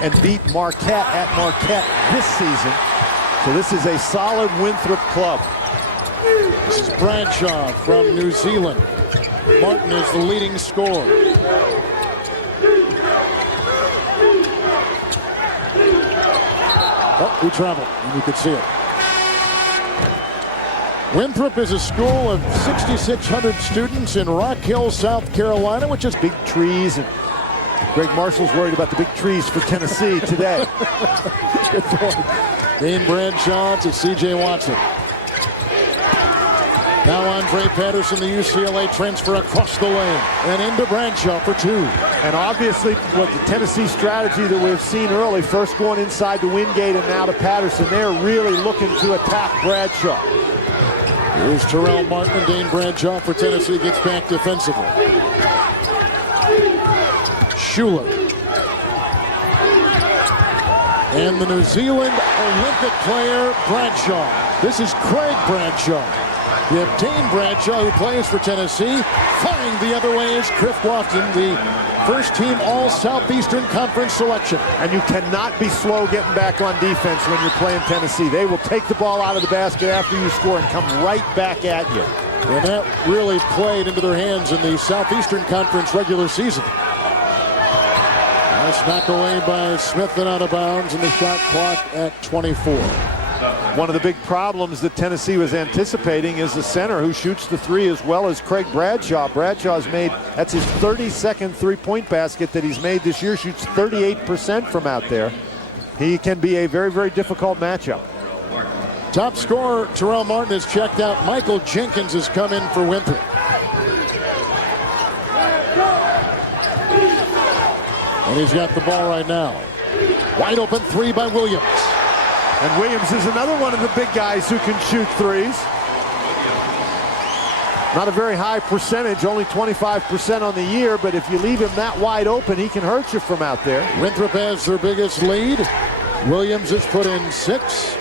and beat Marquette at Marquette this season. So this is a solid Winthrop club. This is Bradshaw from New Zealand. Martin is the leading scorer. Oh, he traveled, and you could see it. Winthrop is a school of 6,600 students in Rock Hill, South Carolina, which is big trees, and Greg Marshall's worried about the big trees for Tennessee today. Good point. Dean Bradshaw to C.J. Watson. Now Andre Patterson, the UCLA transfer, across the lane and into Bradshaw for two. And obviously, what the Tennessee strategy that we've seen early, first going inside to Wingate and now to Patterson, they're really looking to attack Bradshaw. Here's Terrell Martin, and Dane Bradshaw for Tennessee gets back defensively. Schuler. And the New Zealand Olympic player, Bradshaw. This is Craig Bradshaw. You have Dane Bradshaw, who plays for Tennessee. Flying the other way is Cliff Lofton, the first-team All-Southeastern Conference selection. And you cannot be slow getting back on defense when you're playing Tennessee. They will take the ball out of the basket after you score and come right back at you. And that really played into their hands in the Southeastern Conference regular season. That's knocked away by Smith and out of bounds, and the shot clock at 24. One of the big problems that Tennessee was anticipating is the center who shoots the three as well as Craig Bradshaw. Bradshaw's made, that's his 32nd three-point basket that he's made this year, shoots 38% from out there. He can be a very, very difficult matchup. Top scorer Terrell Martin is checked out. Michael Jenkins has come in for Winthrop. And he's got the ball right now. Wide open three by Williams. And Williams is another one of the big guys who can shoot threes. Not a very high percentage, only 25% on the year, but if you leave him that wide open, he can hurt you from out there. Winthrop has their biggest lead. Williams has put in 6.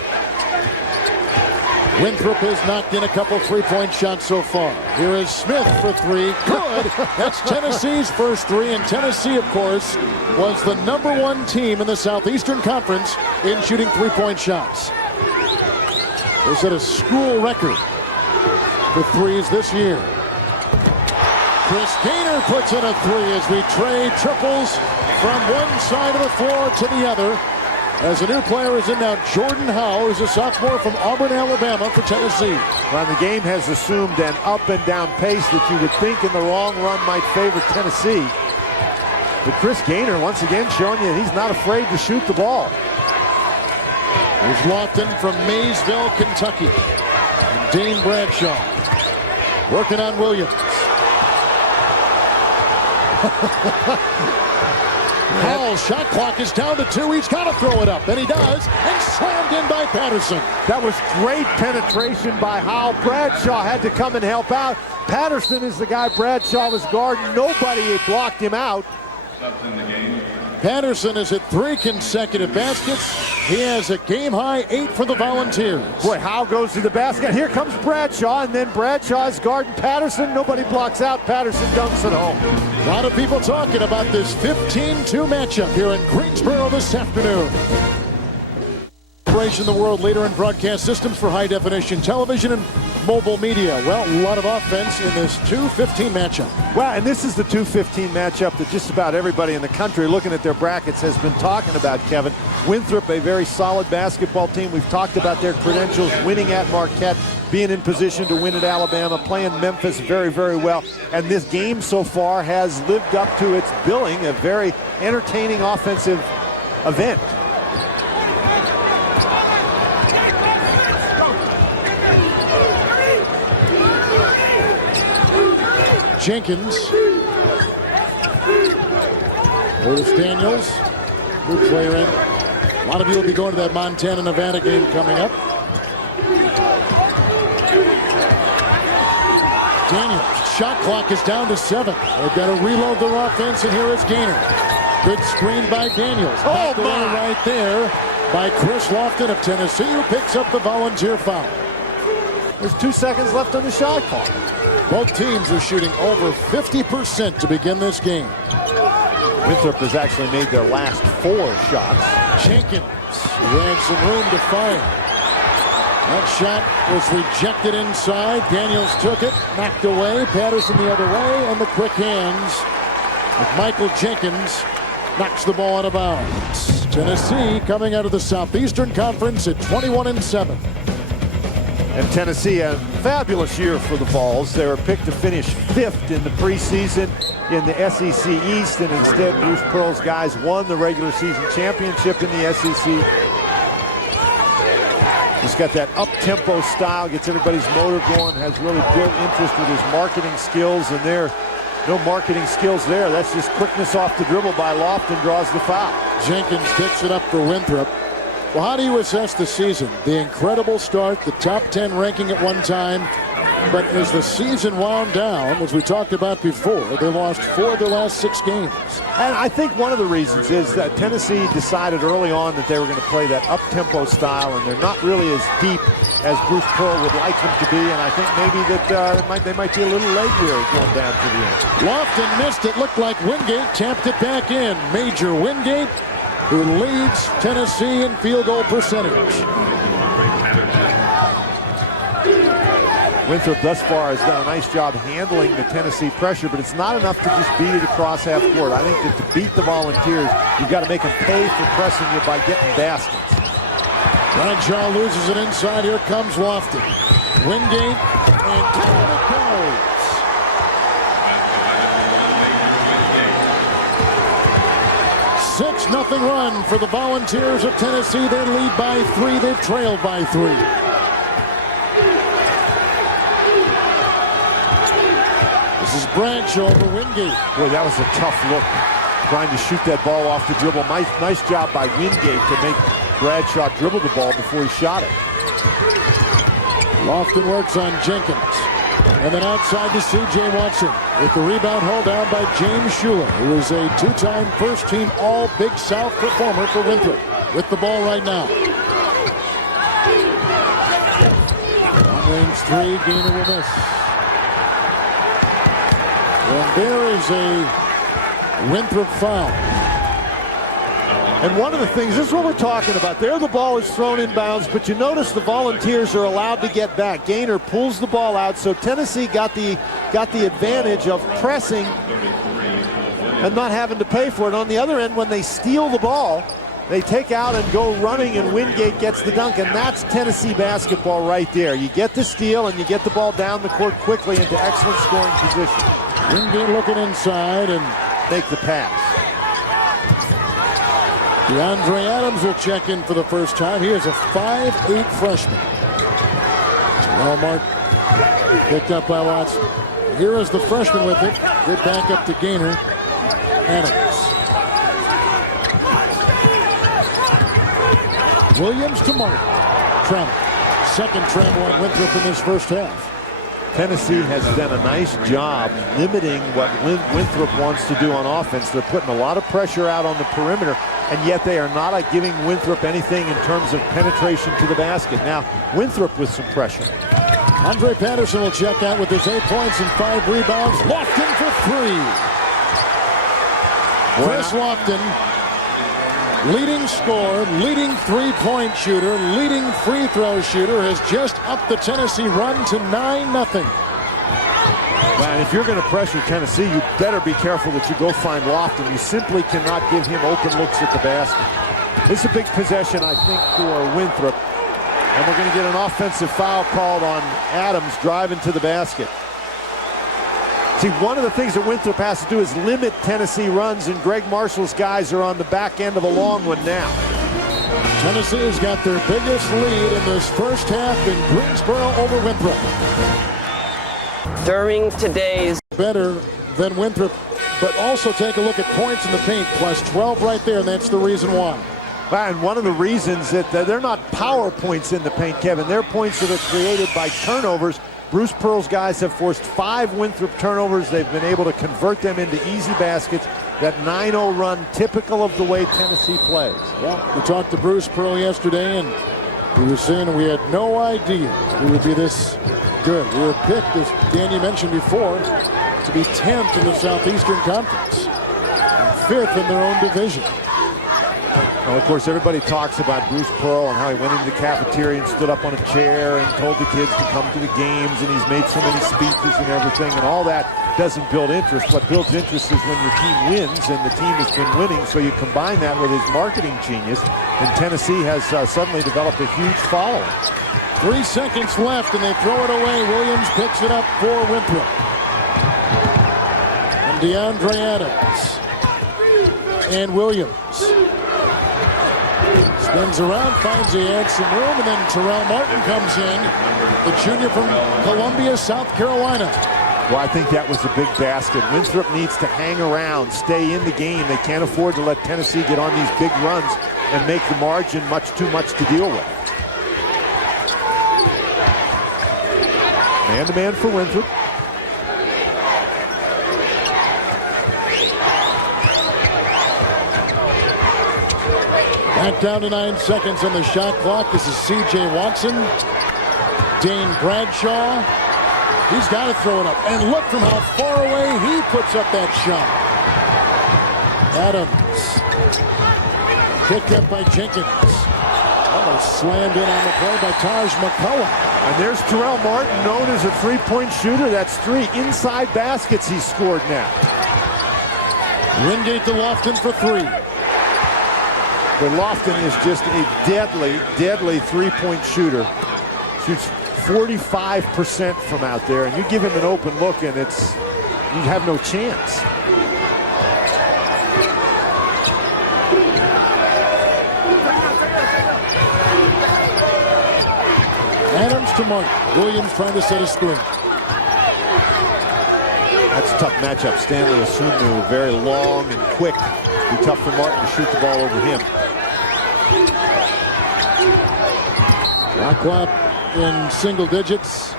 Winthrop has knocked in a couple three-point shots so far. Here is Smith for three. Good. That's Tennessee's first three, and Tennessee, of course, was the #1 team in the Southeastern Conference in shooting three-point shots. They set a school record for threes this year. Chris Gaynor puts in a three as we trade triples from one side of the floor to the other. As a new player is in now, Jordan Howe is a sophomore from Auburn, Alabama for Tennessee. Well, the game has assumed an up and down pace that you would think in the long run might favor Tennessee. But Chris Gaynor once again showing you he's not afraid to shoot the ball. There's Lofton from Maysville, Kentucky. And Dane Bradshaw working on Williams. Hall's shot clock is down to 2. He's got to throw it up, and he does, and slammed in by Patterson. That was great penetration by Howell. Bradshaw had to come and help out. Patterson is the guy Bradshaw was guarding. Nobody had blocked him out. Patterson has hit 3 consecutive baskets. He has a game-high 8 for the Volunteers. Boy, Howell goes to the basket. Here comes Bradshaw, and then Bradshaw is guarding Patterson. Nobody blocks out. Patterson dunks it home. A lot of people talking about this 15-2 matchup here in Greensboro this afternoon. The world leader in broadcast systems for high-definition television and mobile media. Well, a lot of offense in this 2-15 matchup. Well, and this is the 2-15 matchup that just about everybody in the country looking at their brackets has been talking about, Kevin. Winthrop, a very solid basketball team. We've talked about their credentials, winning at Marquette, being in position to win at Alabama, playing Memphis very, very well. And this game so far has lived up to its billing, a very entertaining offensive event. Jenkins. Otis Daniels, good player in. A lot of you will be going to that Montana-Nevada game coming up. Daniels, shot clock is down to 7. They've got to reload their offense, and here is Gaynor. Good screen by Daniels. Oh, my! Right there by Chris Lofton of Tennessee, who picks up the volunteer foul. There's 2 seconds left on the shot clock. Both teams are shooting over 50% to begin this game. Winthrop has actually made their last 4 shots. Jenkins, who had some room to fire. That shot was rejected inside. Daniels took it, knocked away. Patterson the other way, and the quick hands of Michael Jenkins knocks the ball out of bounds. Tennessee coming out of the Southeastern Conference at 21-7. And Tennessee, a fabulous year for the Vols. They were picked to finish 5th in the preseason in the SEC East, and instead Bruce Pearl's guys won the regular season championship in the SEC. He's got that up-tempo style, gets everybody's motor going, has really built interest with his marketing skills, and there no marketing skills there. That's just quickness off the dribble by Lofton, draws the foul. Jenkins picks it up for Winthrop. Well, how do you assess the season? The incredible start, the top 10 ranking at one time. But as the season wound down, as we talked about before, they lost 4 of their last 6 games. And I think one of the reasons is that Tennessee decided early on that they were going to play that up-tempo style, and they're not really as deep as Bruce Pearl would like them to be. And I think maybe that they might be a little leg weary going down to the end. Lofton missed it. Looked like Wingate tapped it back in. Major Wingate, who leads Tennessee in field goal percentage. Winthrop thus far has done a nice job handling the Tennessee pressure, but it's not enough to just beat it across half court. I think that to beat the Volunteers, you've got to make them pay for pressing you by getting baskets. Bradshaw loses it inside. Here comes Lofton. Wingate, and down it goes. Nothing run for the Volunteers of Tennessee. They lead by 3. They've trailed by 3. This is Bradshaw over Wingate. Boy, that was a tough look, trying to shoot that ball off the dribble. Nice job by Wingate to make Bradshaw dribble the ball before he shot it. Lofton works on Jenkins. And then outside to C.J. Watson with the rebound held down by James Schuler, who is a 2-time first-team All-Big South performer for Winthrop. With the ball right now. Long-range 3, Gainer will miss. And there is a Winthrop foul. And one of the things, this is what we're talking about. There the ball is thrown in bounds, but you notice the Volunteers are allowed to get back. Gainer pulls the ball out, so Tennessee got the advantage of pressing and not having to pay for it. On the other end, when they steal the ball, they take out and go running, and Wingate gets the dunk, and that's Tennessee basketball right there. You get the steal, and you get the ball down the court quickly into excellent scoring position. Wingate looking inside and make the pass. DeAndre Adams will check in for the first time. He is a 5'8" freshman. Walmart picked up by Watson. Here is the freshman with it. Good back up to Gainer. Adams. Williams to Martin. Trammell. Second Trammell on Winthrop in this first half. Tennessee has done a nice job limiting what Winthrop wants to do on offense. They're putting a lot of pressure out on the perimeter, and yet they are not giving Winthrop anything in terms of penetration to the basket. Now, Winthrop with some pressure. Andre Patterson will check out with his 8 points and 5 rebounds. Lofton for 3. Chris Lofton, leading scorer, leading three-point shooter, leading free throw shooter, has just upped the Tennessee run to 9-0. And if you're going to pressure Tennessee, you better be careful that you go find Lofton. You simply cannot give him open looks at the basket. This is a big possession, I think, for Winthrop. And we're going to get an offensive foul called on Adams driving to the basket. See, one of the things that Winthrop has to do is limit Tennessee runs, and Greg Marshall's guys are on the back end of a long one now. Tennessee has got their biggest lead in this first half in Greensboro over Winthrop. During today's better than Winthrop, but also take a look at points in the paint, plus 12 right there, and that's the reason why. And one of the reasons that they're not power points in the paint, Kevin, they're points that are created by turnovers. Bruce Pearl's guys have forced 5 Winthrop turnovers. They've been able to convert them into easy baskets. That 9-0 run, typical of the way Tennessee plays. Well, we talked to Bruce Pearl yesterday, and he was saying we had no idea we would be this good. We were picked, as Danny mentioned before, to be 10th in the Southeastern Conference. And 5th in their own division. Well, of course, everybody talks about Bruce Pearl and how he went into the cafeteria and stood up on a chair and told the kids to come to the games, and he's made so many speeches and everything, and all that doesn't build interest. What builds interest is when your team wins, and the team has been winning, so you combine that with his marketing genius, and Tennessee has suddenly developed a huge following. 3 seconds left, and they throw it away. Williams picks it up for Winthrop. And DeAndre Adams. And Williams. Spins around, finds he had some room, and then Terrell Martin comes in, the junior from Columbia, South Carolina. Well, I think that was a big basket. Winthrop needs to hang around, stay in the game. They can't afford to let Tennessee get on these big runs and make the margin too much to deal with. Man-to-man for Winthrop. Back down to 9 seconds on the shot clock. This is C.J. Watson. Dane Bradshaw. He's got to throw it up. And look from how far away he puts up that shot. Adams. Picked up by Jenkins. Almost slammed in on the play by Taj McCullough. And there's Terrell Martin, known as a three-point shooter. That's 3 inside baskets he's scored now. Wingate to Lofton for 3. But Lofton is just a deadly, deadly three-point shooter. Shoots 45% from out there, and you give him an open look, and you have no chance. Adams to Martin. Williams trying to set a screen. That's a tough matchup. Stanley assumed they were very long and quick. It'd be tough for Martin to shoot the ball over him. Clock in single digits.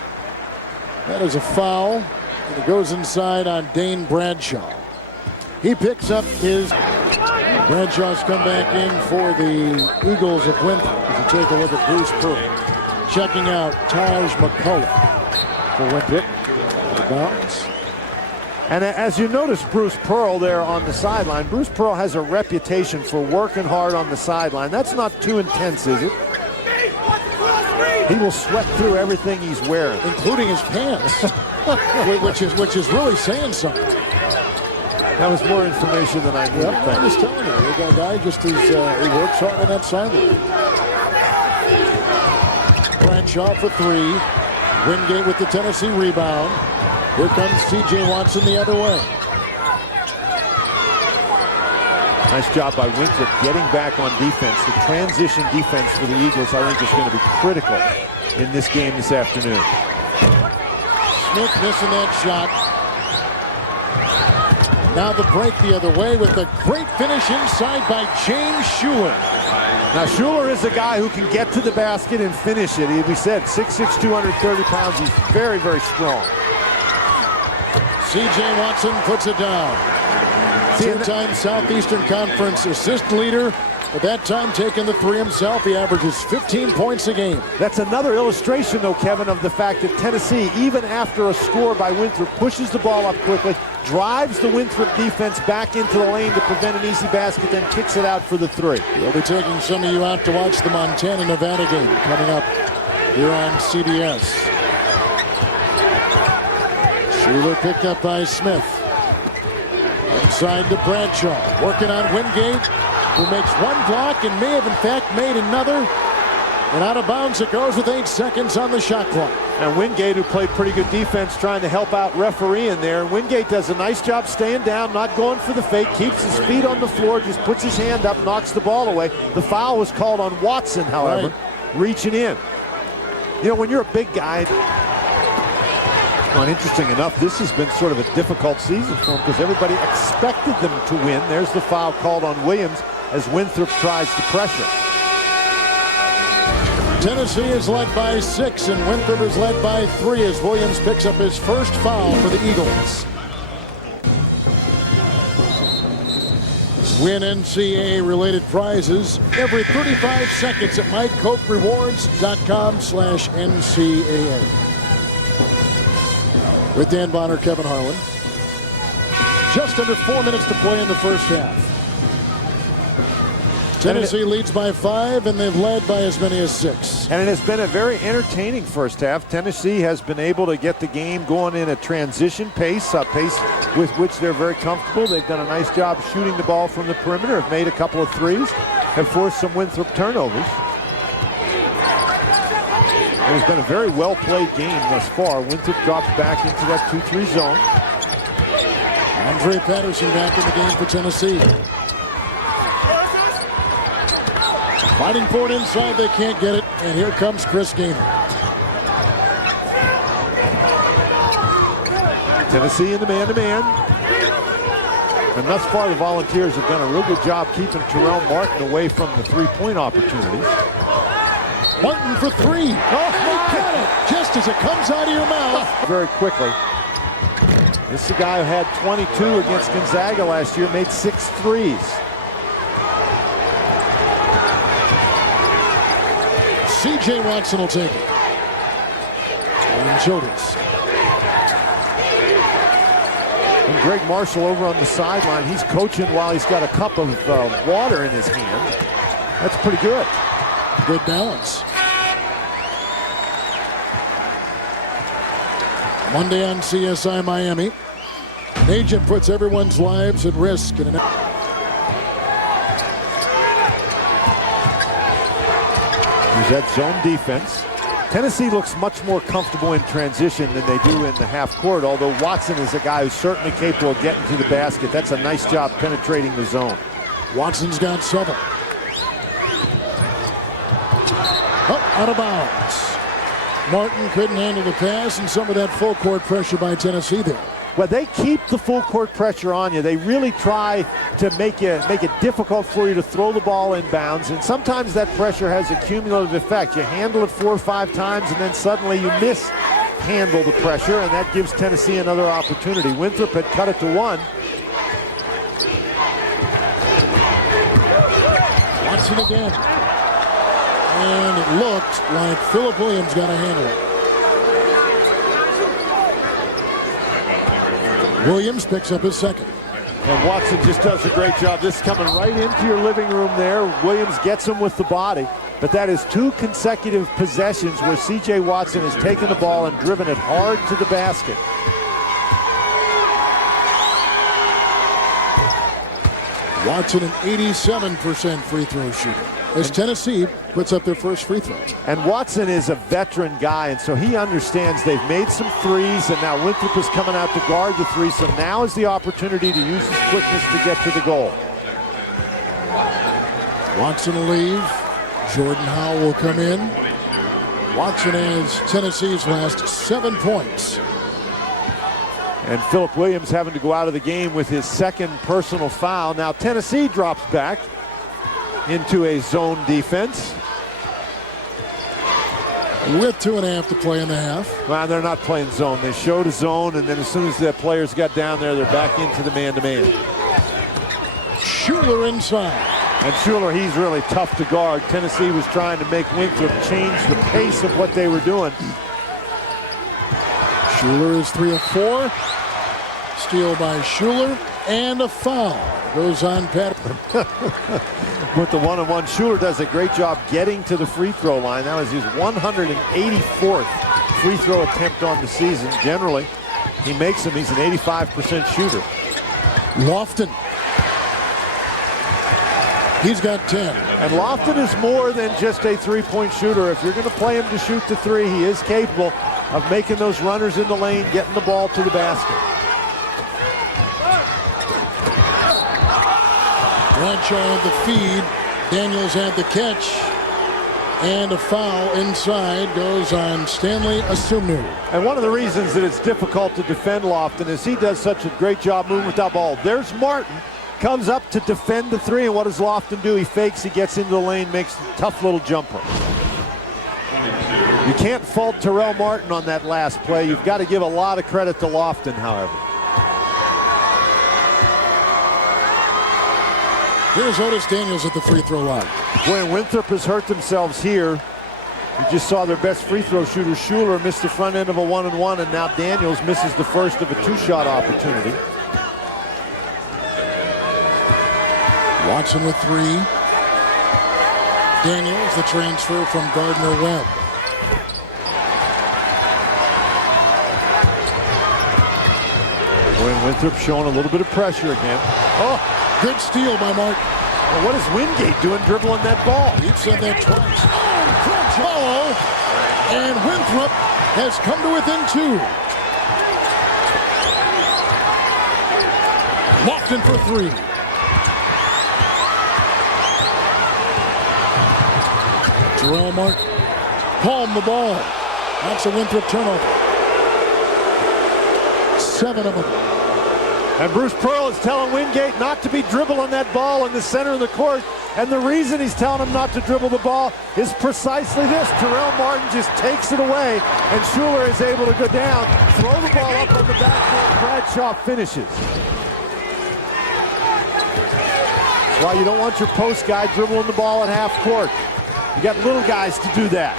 That is a foul. And it goes inside on Dane Bradshaw. He picks up his... Bradshaw's come back in for the Eagles of Winthrop. If you take a look at Bruce Pearl. Checking out Taj McCullough for Winthrop. Bounce. And as you notice Bruce Pearl there on the sideline, Bruce Pearl has a reputation for working hard on the sideline. That's not too intense, is it? He will sweat through everything he's wearing, including his pants, which is really saying something. That was more information than I needed. Yep, I'm just telling you, the guy just is he works hard on that sideline. Bradshaw for 3. Wingate with the Tennessee rebound. Here comes C.J. Watson the other way. Nice job by Winthrop getting back on defense. The transition defense for the Eagles, I think, is going to be critical in this game this afternoon. Smith missing that shot. Now the break the other way with a great finish inside by James Shuler. Now, Shuler is a guy who can get to the basket and finish it. We said 6'6", 230 pounds. He's very, very strong. C.J. Watson puts it down. Two-time Southeastern Conference assist leader. At that time, taking the 3 himself, he averages 15 points a game. That's another illustration, though, Kevin, of the fact that Tennessee, even after a score by Winthrop, pushes the ball up quickly, drives the Winthrop defense back into the lane to prevent an easy basket, then kicks it out for the 3. We'll be taking some of you out to watch the Montana-Nevada game coming up here on CBS. Shuler picked up by Smith. Inside to Bradshaw, working on Wingate, who makes one block and may have in fact made another. And out of bounds it goes with 8 seconds on the shot clock. And Wingate, who played pretty good defense, trying to help out referee in there. Wingate does a nice job staying down, not going for the fake, keeps his feet on the floor, just puts his hand up, knocks the ball away. The foul was called on Watson, however, reaching in. You know, when you're a big guy, well, interesting enough, this has been sort of a difficult season for him because everybody expected them to win. There's the foul called on Williams as Winthrop tries to pressure. Tennessee is led by 6 and Winthrop is led by 3 as Williams picks up his first foul for the Eagles. Win NCAA related prizes every 35 seconds at MikeCokeRewards.com/NCAA. With Dan Bonner, Kevin Harlan. Just under 4 minutes to play in the first half. Tennessee leads by 5, and they've led by as many as 6. And it has been a very entertaining first half. Tennessee has been able to get the game going in a transition pace, a pace with which they're very comfortable. They've done a nice job shooting the ball from the perimeter, have made a couple of threes, have forced some Winthrop turnovers. It has been a very well-played game thus far. Winthrop drops back into that 2-3 zone. Andre Patterson back in the game for Tennessee. Fighting for it inside, they can't get it, and here comes Chris Gaynor. Tennessee in the man-to-man. And thus far, the Volunteers have done a real good job keeping Terrell Martin away from the three-point opportunities. Martin for 3. Oh, got it! Just as it comes out of your mouth. Very quickly. This is a guy who had 22 against Gonzaga last year, made 6 threes. C.J. Watson will take it. And Jodas. And Greg Marshall over on the sideline. He's coaching while he's got a cup of water in his hand. That's pretty good. Good balance. Monday on CSI Miami. An agent puts everyone's lives at risk in an... There's that zone defense. Tennessee looks much more comfortable in transition than they do in the half court, although Watson is a guy who's certainly capable of getting to the basket. That's a nice job penetrating the zone. Watson's got 7. Up, out of bounds. Martin couldn't handle the pass, and some of that full court pressure by Tennessee there. Well, they keep the full court pressure on you. They really try to make it difficult for you to throw the ball in bounds, and sometimes that pressure has a cumulative effect. You handle it 4 or 5 times, and then suddenly you mishandle the pressure, and that gives Tennessee another opportunity. Winthrop had cut it to 1. Watson again. And it looked like Philip Williams got a handle it. Williams picks up his second. And Watson just does a great job. This is coming right into your living room there. Williams gets him with the body. But that is 2 consecutive possessions where C.J. Watson has taken the ball and driven it hard to the basket. Watson an 87% free throw shooter as Tennessee puts up their first free throw. And Watson is a veteran guy, and so he understands they've made some threes, and now Winthrop is coming out to guard the 3, so now is the opportunity to use his quickness to get to the goal. Watson will leave. Jordan Howell will come in. Watson has Tennessee's last 7 points. And Philip Williams having to go out of the game with his second personal foul. Now Tennessee drops back into a zone defense. With 2.5 to play in the half. Well, they're not playing zone. They showed a zone, and then as soon as the players got down there, they're back into the man-to-man. Schuler inside. And Schuler, he's really tough to guard. Tennessee was trying to make Winthrop change the pace of what they were doing. Schuler is 3 of 4. Steal by Schuler, and a foul goes on Patterson. With the one-on-one, Schuler does a great job getting to the free throw line. That was his 184th free throw attempt on the season. Generally, he makes them. He's an 85% shooter. Lofton. He's got 10. And Lofton is more than just a three-point shooter. If you're going to play him to shoot the 3, he is capable of making those runners in the lane, getting the ball to the basket. Bradshaw had the feed. Daniels had the catch. And a foul inside goes on Stanley Asumnu. And one of the reasons that it's difficult to defend Lofton is he does such a great job moving with that ball. There's Martin, comes up to defend the 3, and what does Lofton do? He fakes, he gets into the lane, makes a tough little jumper. You can't fault Terrell Martin on that last play. You've got to give a lot of credit to Lofton, however. Here's Otis Daniels at the free throw line. When Winthrop has hurt themselves here, you just saw their best free throw shooter, Schuler, miss the front end of a 1-and-1, and now Daniels misses the first of a 2-shot opportunity. Watson with 3. Daniels, the transfer from Gardner-Webb. Winthrop showing a little bit of pressure again. Oh, good steal by Mark. Well, what is Wingate doing dribbling that ball? He'd said that twice. Oh, and Winthrop has come to within 2. Lofton for 3. Terrell Martin palmed the ball. That's a Winthrop turnover. 7 of them. And Bruce Pearl is telling Wingate not to be dribbling that ball in the center of the court. And the reason he's telling him not to dribble the ball is precisely this. Terrell Martin just takes it away, and Schuler is able to go down, throw the ball up on the backcourt. Bradshaw finishes. That's why you don't want your post guy dribbling the ball at half court. You got little guys to do that.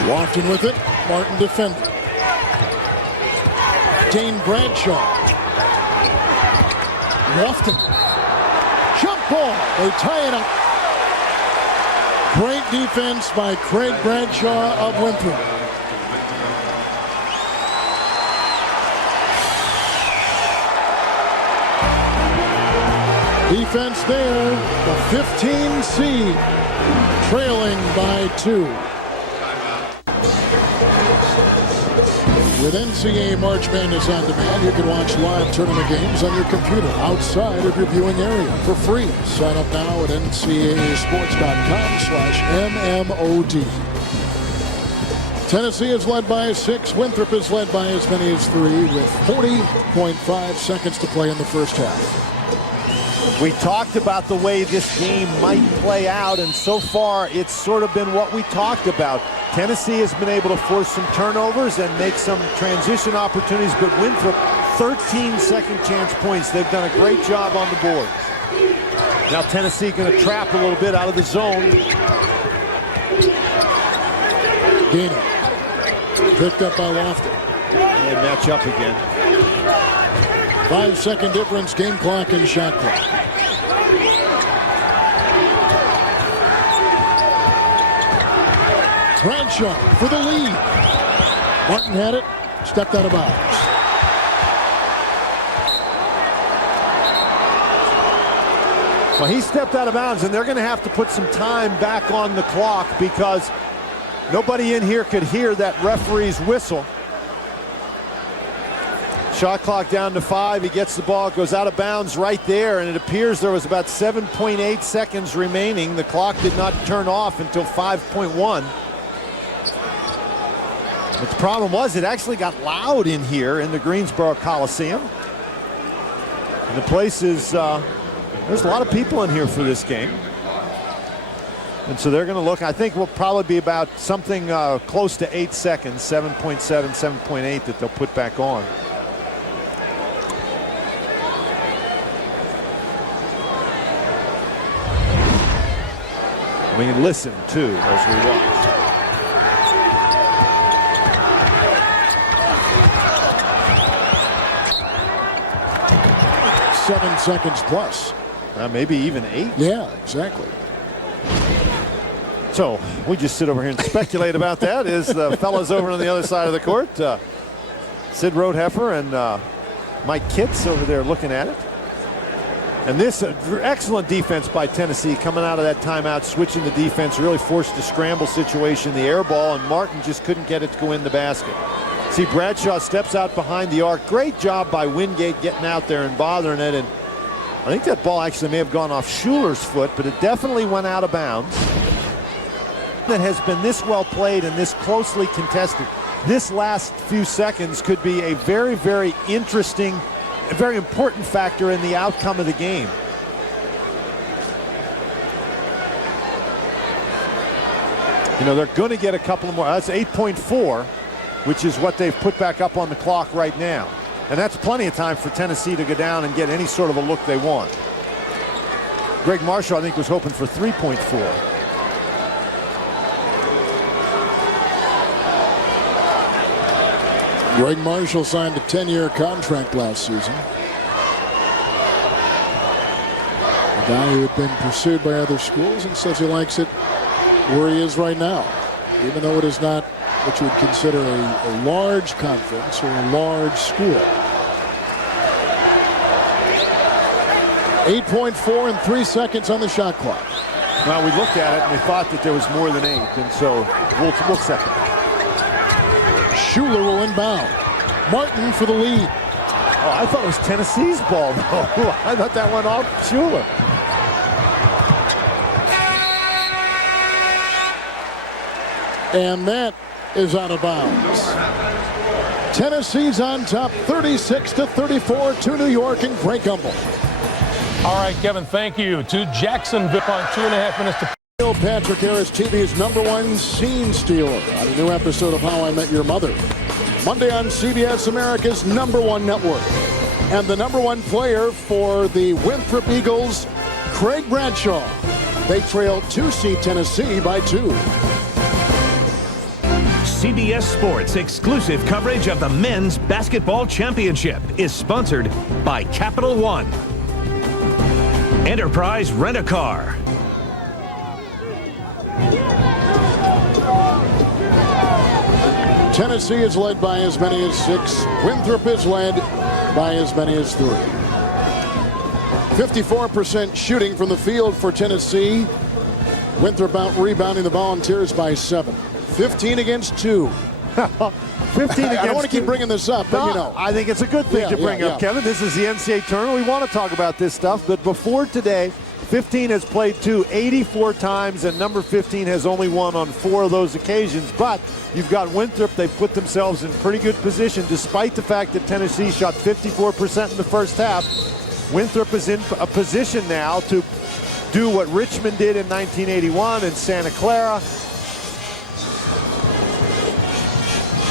Lofton with it. Martin defended. Dane Bradshaw. Lofton. Jump ball. They tie it up. Great defense by Craig Bradshaw of Winthrop. Defense there. The 15 seed trailing by 2. With NCAA March Madness on demand, you can watch live tournament games on your computer outside of your viewing area for free. Sign up now at ncaasports.com/MMOD. Tennessee is led by 6. Winthrop is led by as many as 3 with 40.5 seconds to play in the first half. We talked about the way this game might play out, and so far it's sort of been what we talked about. Tennessee has been able to force some turnovers and make some transition opportunities, but Winthrop, 13 second chance points. They've done a great job on the board. Now Tennessee going to trap a little bit out of the zone. Gainer. Picked up by Lofton. And they match up again. 5-second difference, game clock and shot clock. Bradshaw for the lead. Martin had it, stepped out of bounds. Well, he stepped out of bounds, and they're going to have to put some time back on the clock because nobody in here could hear that referee's whistle. Shot clock down to 5. He gets the ball, goes out of bounds right there, and it appears there was about 7.8 seconds remaining. The clock did not turn off until 5.1. But the problem was it actually got loud in here in the Greensboro Coliseum. And the place is, there's a lot of people in here for this game. And so they're going to look, I think will probably be about something close to 8 seconds, 7.7, 7.8 that they'll put back on. We can listen too as we watch. 7 seconds plus. Maybe even 8. Yeah, exactly. So we just sit over here and speculate about that as the fellas over on the other side of the court. Sid Roadheffer and Mike Kitts over there looking at it. And this excellent defense by Tennessee coming out of that timeout, switching the defense, really forced a scramble situation, the air ball, and Martin just couldn't get it to go in the basket. See, Bradshaw steps out behind the arc. Great job by Wingate getting out there and bothering it. And I think that ball actually may have gone off Schuler's foot, but it definitely went out of bounds. That has been this well played and this closely contested. This last few seconds could be a very, very interesting, a very important factor in the outcome of the game. You know, they're going to get a couple more. That's 8.4, which is what they've put back up on the clock right now. And that's plenty of time for Tennessee to go down and get any sort of a look they want. Greg Marshall, I think, was hoping for 3.4. Greg Marshall signed a 10-year contract last season. guy who had been pursued by other schools and says he likes it where he is right now, even though it is not what you would consider a large conference or a large school. 8.4 and 3 seconds on the shot clock. Well, we looked at it and we thought that there was more than 8, and so we'll set it. Schuler will inbound. Martin for the lead. Oh, I thought it was Tennessee's ball, though. I thought that went off Schuler. And that is out of bounds. Tennessee's on top 36-34 to New York and Greg Gumbel. All right, Kevin, thank you. To Jacksonville on 2.5 minutes to Patrick Harris, TV's #1 scene stealer on a new episode of How I Met Your Mother. Monday on CBS America's #1 network. And the #1 player for the Winthrop Eagles, Craig Bradshaw. They trail 2-seed Tennessee by 2. CBS Sports exclusive coverage of the Men's Basketball Championship is sponsored by Capital One. Enterprise Rent-A-Car. Tennessee is led by as many as 6. Winthrop is led by as many as 3. 54% shooting from the field for Tennessee. Winthrop out rebounding the Volunteers by 7. 15 against 2. 15 against I don't want to keep 2. bringing this up, but you know. I think it's a good thing to bring up, Kevin. This is the NCAA tournament. We want to talk about this stuff, but before today, 15 has played 84 times, and number 15 has only won on 4 of those occasions. But you've got Winthrop. They've put themselves in pretty good position, despite the fact that Tennessee shot 54% in the first half. Winthrop is in a position now to do what Richmond did in 1981 in Santa Clara.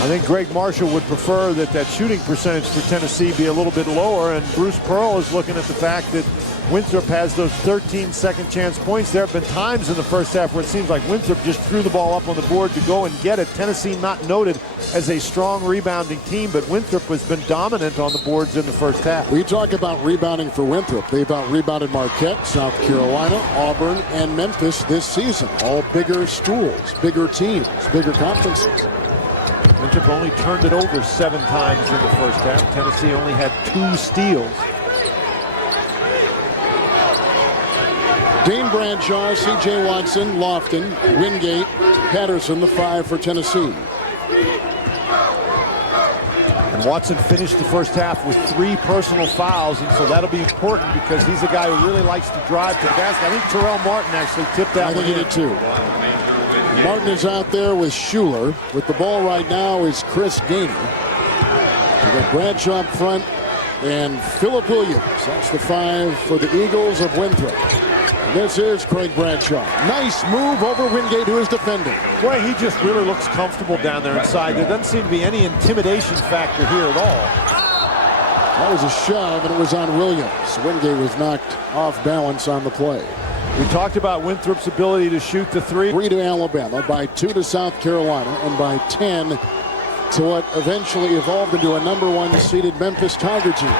I think Greg Marshall would prefer that shooting percentage for Tennessee be a little bit lower, and Bruce Pearl is looking at the fact that Winthrop has those 13 second chance points. There have been times in the first half where it seems like Winthrop just threw the ball up on the board to go and get it. Tennessee not noted as a strong rebounding team, but Winthrop has been dominant on the boards in the first half. We talk about rebounding for Winthrop. They've out-rebounded Marquette, South Carolina, Auburn, and Memphis this season. All bigger schools, bigger teams, bigger conferences. Winthrop only turned it over 7 times in the first half. Tennessee only had 2 steals. Dane Bradshaw, C.J. Watson, Lofton, Wingate, Patterson, the 5 for Tennessee. And Watson finished the first half with 3 personal fouls, and so that'll be important because he's a guy who really likes to drive to the basket. I think Terrell Martin actually tipped that one in. I think he did too. Martin is out there with Schuler. With the ball right now is Chris Gaynor. We got Bradshaw up front and Philip Williams. That's the 5 for the Eagles of Winthrop. This is Craig Bradshaw. Nice move over Wingate, who is defending. Boy, he just really looks comfortable down there inside. There doesn't seem to be any intimidation factor here at all. That was a shove, and it was on Williams. Wingate was knocked off balance on the play. We talked about Winthrop's ability to shoot the 3. 3 to Alabama, by 2 to South Carolina, and by 10 to what eventually evolved into a #1 seeded Memphis Tiger team.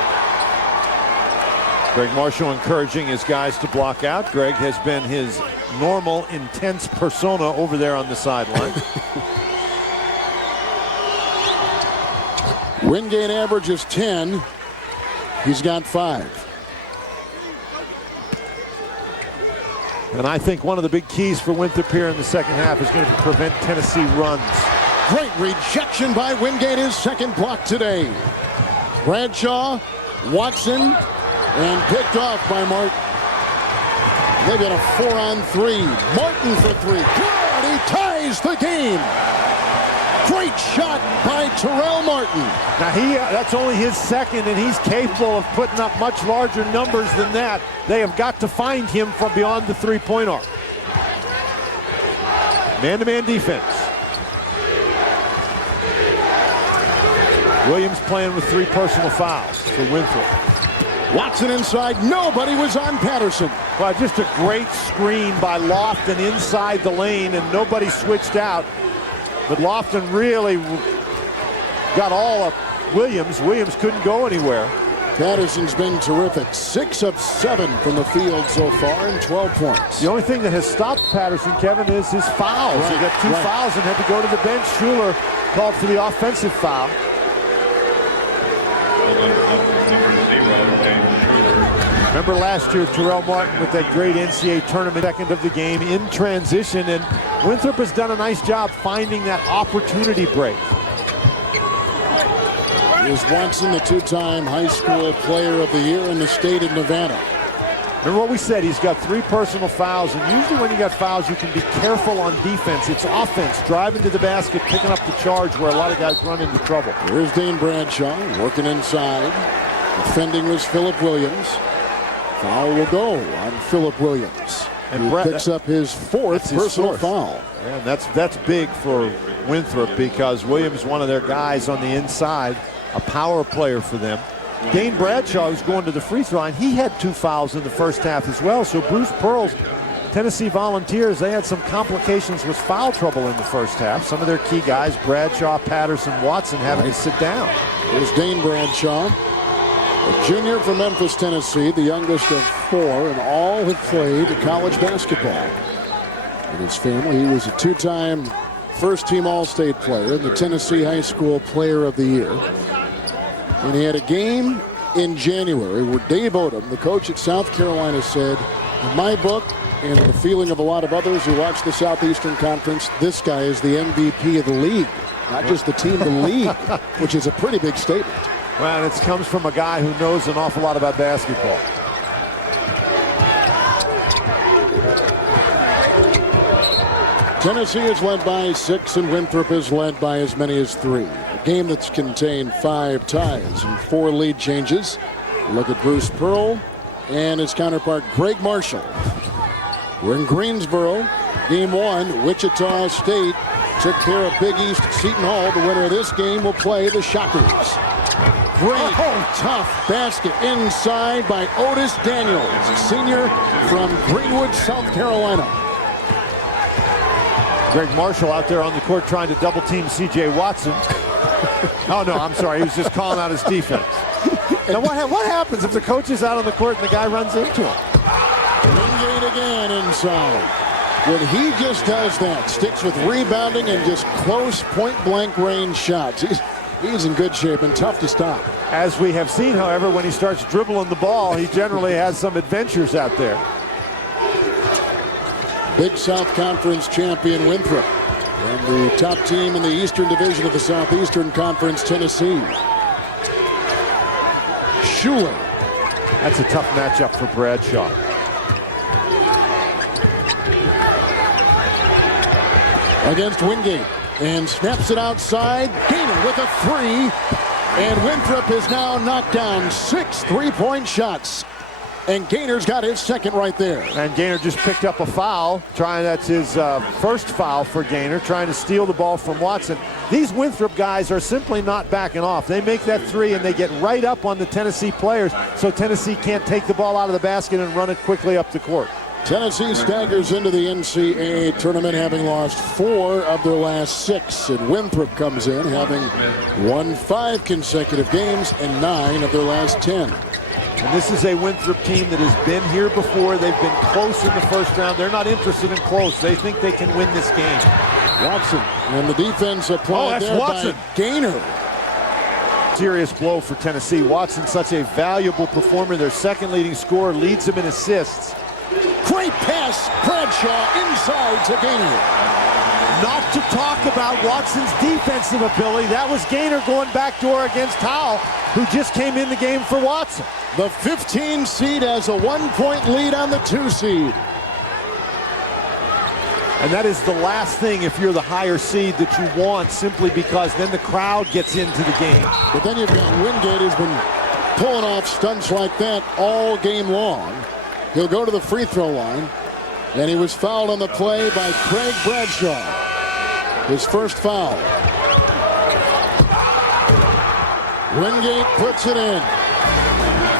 Greg Marshall encouraging his guys to block out. Greg has been his normal, intense persona over there on the sideline. Wingate averages 10. He's got 5. And I think one of the big keys for Winthrop here in the second half is going to prevent Tennessee runs. Great rejection by Wingate, his second block today. Bradshaw, Watson, and picked off by Martin. They've got a 4-on-3. Martin for 3. Good, he ties the game. Great shot by Terrell Martin. Now that's only his second, and he's capable of putting up much larger numbers than that. They have got to find him from beyond the 3-point arc. Man-to-man defense. Williams playing with 3 personal fouls for Winthrop. Watson inside. Nobody was on Patterson. Well, just a great screen by Lofton inside the lane, and nobody switched out. But Lofton really got all of Williams. Williams couldn't go anywhere. Patterson's been terrific. 6 of 7 from the field so far and 12 points. The only thing that has stopped Patterson, Kevin, is his fouls. Right, He got 2 fouls and had to go to the bench. Schuler called for the offensive foul. Remember last year, Terrell Martin with that great NCAA tournament second of the game in transition, and Winthrop has done a nice job finding that opportunity break. Here's Watson, the 2-time high school player of the year in the state of Nevada. Remember what we said, he's got 3 personal fouls, and usually when you got fouls, you can be careful on defense. It's offense, driving to the basket, picking up the charge where a lot of guys run into trouble. Here's Dane Bradshaw working inside. Defending was Philip Williams. Foul will go on Philip Williams. And he picks up his 4th personal foul. And that's big for Winthrop because Williams, one of their guys on the inside, a power player for them. Dane Bradshaw, who's going to the free throw line, he had 2 fouls in the first half as well. So Bruce Pearl's Tennessee Volunteers, they had some complications with foul trouble in the first half. Some of their key guys, Bradshaw, Patterson, Watson, having to sit down. Here's Dane Bradshaw, a junior from Memphis, Tennessee, the youngest of 4, and all have played college basketball. In his family, he was a 2-time first-team All-State player and the Tennessee High School Player of the Year. And he had a game in January where Dave Odom, the coach at South Carolina, said, in my book and in the feeling of a lot of others who watch the Southeastern Conference, this guy is the MVP of the league. Not just the team, the league, which is a pretty big statement. Well, and it comes from a guy who knows an awful lot about basketball. Tennessee is led by 6, and Winthrop is led by as many as 3. A game that's contained 5 ties and 4 lead changes. Look at Bruce Pearl and his counterpart Greg Marshall. We're in Greensboro. Game 1, Wichita State took care of Big East Seton Hall. The winner of this game will play the Shockers. Great, tough basket inside by Otis Daniels, senior from Greenwood, South Carolina. Greg Marshall out there on the court trying to double team C.J. Watson. Oh, no, I'm sorry. He was just calling out his defense. Now, what happens if the coach is out on the court and the guy runs into him? Wingate again inside. When he just does that, sticks with rebounding and just close point-blank range shots. He's in good shape and tough to stop. As we have seen, however, when he starts dribbling the ball, he generally has some adventures out there. Big South Conference champion Winthrop. And the top team in the Eastern Division of the Southeastern Conference, Tennessee. Schuler. That's a tough matchup for Bradshaw. Against Wingate. And snaps it outside. Gainer with a 3. And Winthrop has now knocked down 6 3-point shots. And Gainer's got his second right there. And Gainer just picked up a foul. That's his first foul for Gainer, trying to steal the ball from Watson. These Winthrop guys are simply not backing off. They make that 3 and they get right up on the Tennessee players, so Tennessee can't take the ball out of the basket and run it quickly up the court. Tennessee staggers into the NCAA tournament having lost 4 of their last 6. And Winthrop comes in having won 5 consecutive games and 9 of their last 10. And this is a Winthrop team that has been here before. They've been close in the first round. They're not interested in close. They think they can win this game. Watson and the defense applied there Watson. by Gainer. Serious blow for Tennessee. Watson, such a valuable performer. Their second leading scorer, leads them in assists. Great pass, Bradshaw inside to Gainer. Not to talk about Watson's defensive ability. That was Gainer going backdoor against Howell, who just came in the game for Watson. The 15 seed has a 1-point lead on the 2 seed. And that is the last thing, if you're the higher seed, that you want, simply because then the crowd gets into the game. But then you've got Wingate, who's been pulling off stunts like that all game long. He'll go to the free throw line. And he was fouled on the play by Craig Bradshaw. His first foul. Wingate puts it in.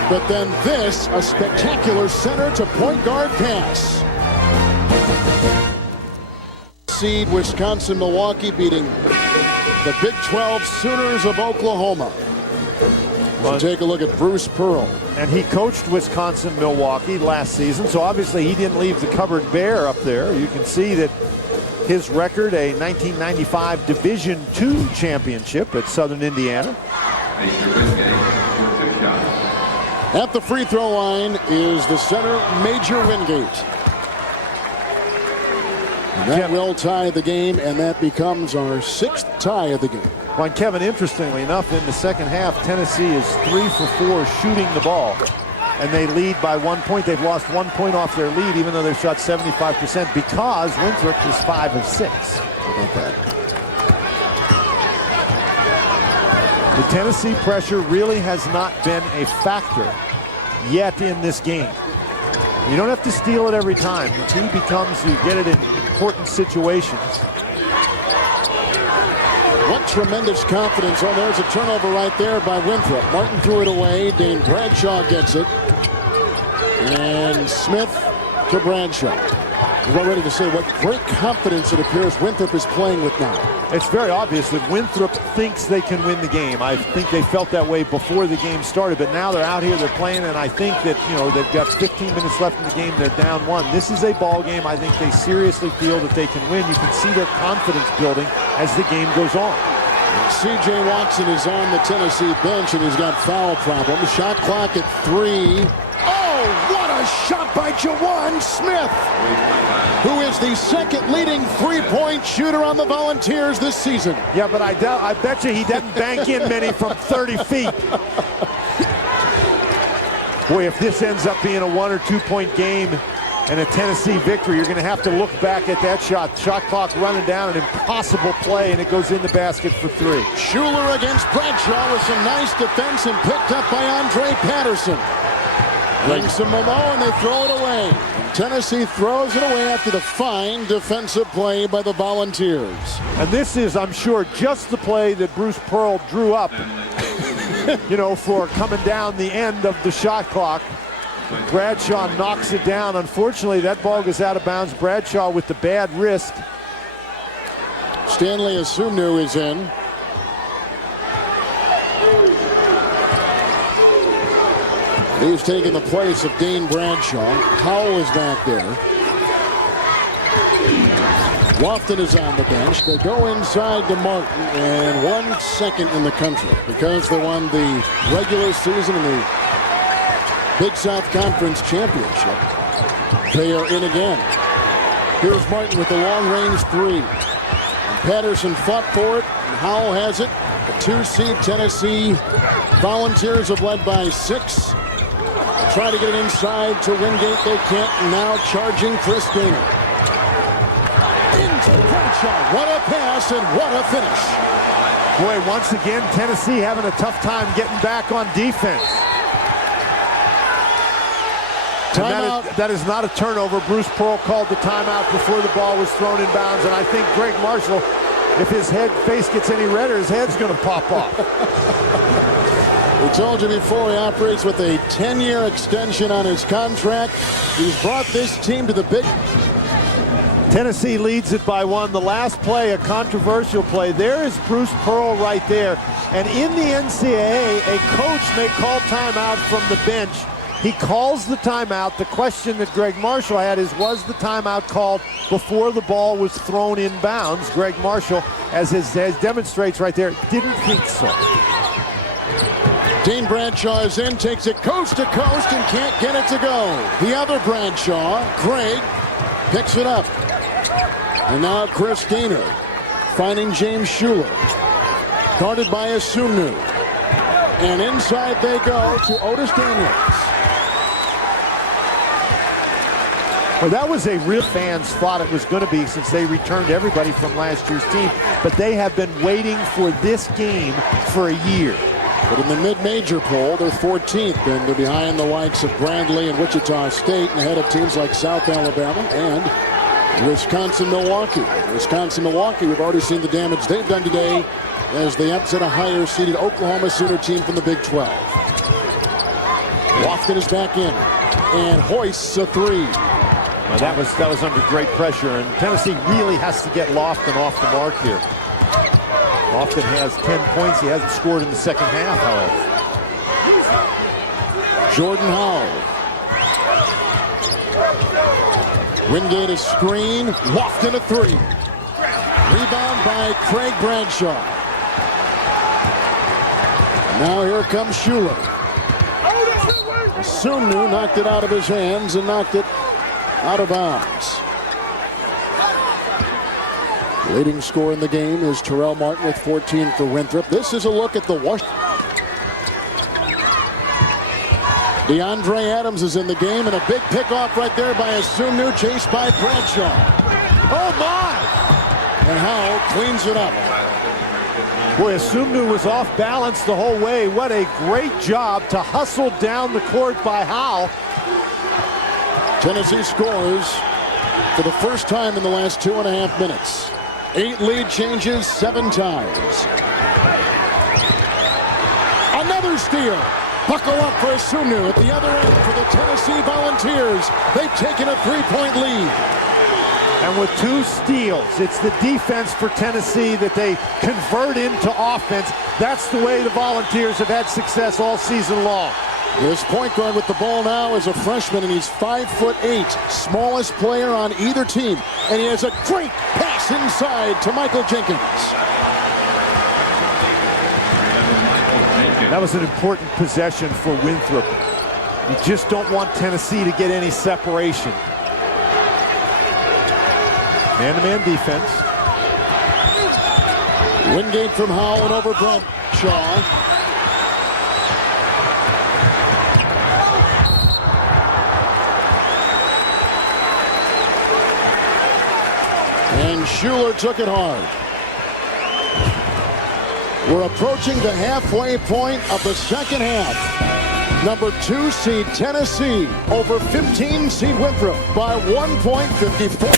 But then this, a spectacular center to point guard pass. Seed Wisconsin-Milwaukee beating the Big 12 Sooners of Oklahoma. So take a look at Bruce Pearl. And he coached Wisconsin-Milwaukee last season, so obviously he didn't leave the cupboard bare up there. You can see that his record, a 1995 Division II championship at Southern Indiana. At the free throw line is the center, Major Wingate. And that will tie the game, and that becomes our 6th tie of the game. Well, and Kevin, interestingly enough, in the second half, Tennessee is 3 for 4 shooting the ball, and they lead by 1 point. They've lost 1 point off their lead, even though they've shot 75%, because Winthrop is 5 of 6. How about that? The Tennessee pressure really has not been a factor yet in this game. You don't have to steal it every time. The key becomes you get it in important situations. What tremendous confidence. Oh, there's a turnover right there by Winthrop. Martin threw it away. Dane Bradshaw gets it. And Smith to Bradshaw. We're ready to say what great confidence it appears Winthrop is playing with now. It's very obvious that Winthrop thinks they can win the game. I think they felt that way before the game started, but now they're out here, they're playing, and I think that, you know, they've got 15 minutes left in the game. They're down 1. This is a ball game. I think they seriously feel that they can win. You can see their confidence building as the game goes on. C.J. Watson is on the Tennessee bench, and he's got foul problems. Shot clock at 3. Oh, what a shot by Jawan Smith, who is the second leading three-point shooter on the Volunteers this season. Yeah, but I bet you he doesn't bank in many from 30 feet. Boy, if this ends up being a 1 or 2 point game and a Tennessee victory, you're going to have to look back at that shot. Shot clock running down, an impossible play, and it goes in the basket for 3. Schuler against Bradshaw with some nice defense and picked up by Andre Patterson. Brings some Momo, and they throw it away. Tennessee throws it away after the fine defensive play by the Volunteers. And this is, I'm sure, just the play that Bruce Pearl drew up, you know, for coming down the end of the shot clock. Bradshaw knocks it down. Unfortunately, that ball goes out of bounds. Bradshaw with the bad wrist. Stanley Asumnu is in. He's taking the place of Dane Bradshaw. Howell is back there. Lofton is on the bench. They go inside to Martin, and 1 second in the country because they won the regular season and the Big South Conference Championship. They are in again. Here's Martin with the long-range 3. And Patterson fought for it, and Howell has it. The 2-seed Tennessee Volunteers have led by 6. Try to get it inside to Wingate. They can't. Now charging Chris Gaynor. Into Bradshaw. What a pass and what a finish. Boy, once again, Tennessee having a tough time getting back on defense. That is not a turnover. Bruce Pearl called the timeout before the ball was thrown in bounds, and I think Greg Marshall, if his face gets any redder, his head's going to pop off. We told you before, he operates with a 10-year extension on his contract. He's brought this team to the big... Tennessee leads it by 1. The last play, a controversial play. There is Bruce Pearl right there. And in the NCAA, a coach may call timeout from the bench. He calls the timeout. The question that Greg Marshall had is, was the timeout called before the ball was thrown in bounds? Greg Marshall, as demonstrates right there, didn't think so. Dane Bradshaw is in, takes it coast to coast, and can't get it to go. The other Bradshaw, Craig, picks it up. And now Chris Gaynor finding James Schuler. Guarded by Asumnu. And inside they go to Otis Daniels. Well, that was a real fans thought it was going to be, since they returned everybody from last year's team. But they have been waiting for this game for a year. But in the mid-major poll, they're 14th, and they're behind the likes of Bradley and Wichita State, and ahead of teams like South Alabama and Wisconsin-Milwaukee. Wisconsin-Milwaukee, we've already seen the damage they've done today as they upset a higher-seeded Oklahoma Sooner team from the Big 12. Lofton is back in and hoists a 3. Well, that was under great pressure, and Tennessee really has to get Lofton off the mark here. Lofton has 10 points. He hasn't scored in the second half, however. Jordan Howell. Wingate a screen, wafted a three. Rebound by Craig Bradshaw. Now here comes Schuler. Sunu knocked it out of his hands and knocked it out of bounds. Leading scorer in the game is Terrell Martin with 14 for Winthrop. This is a look at the Washington. DeAndre Adams is in the game, and a big pickoff right there by Sunu, chased by Bradshaw. Oh, my! And Howell cleans it up. Boy, Sunu was off balance the whole way. What a great job to hustle down the court by Howell. Tennessee scores for the first time in the last 2.5 minutes. 8 lead changes, 7 ties. Another steal. Buckle up for Sunu at the other end for the Tennessee Volunteers. They've taken a 3-point lead. And with 2 steals, it's the defense for Tennessee that they convert into offense. That's the way the Volunteers have had success all season long. This point guard with the ball now is a freshman, and he's 5'8", smallest player on either team. And he has a great pass inside to Michael Jenkins. That was an important possession for Winthrop. You just don't want Tennessee to get any separation. Man-to-man defense. Wingate from Howell and over Bradshaw. And Schuler took it hard. We're approaching the halfway point of the second half. Number 2 seed Tennessee over 15 seed Winthrop by 1.54.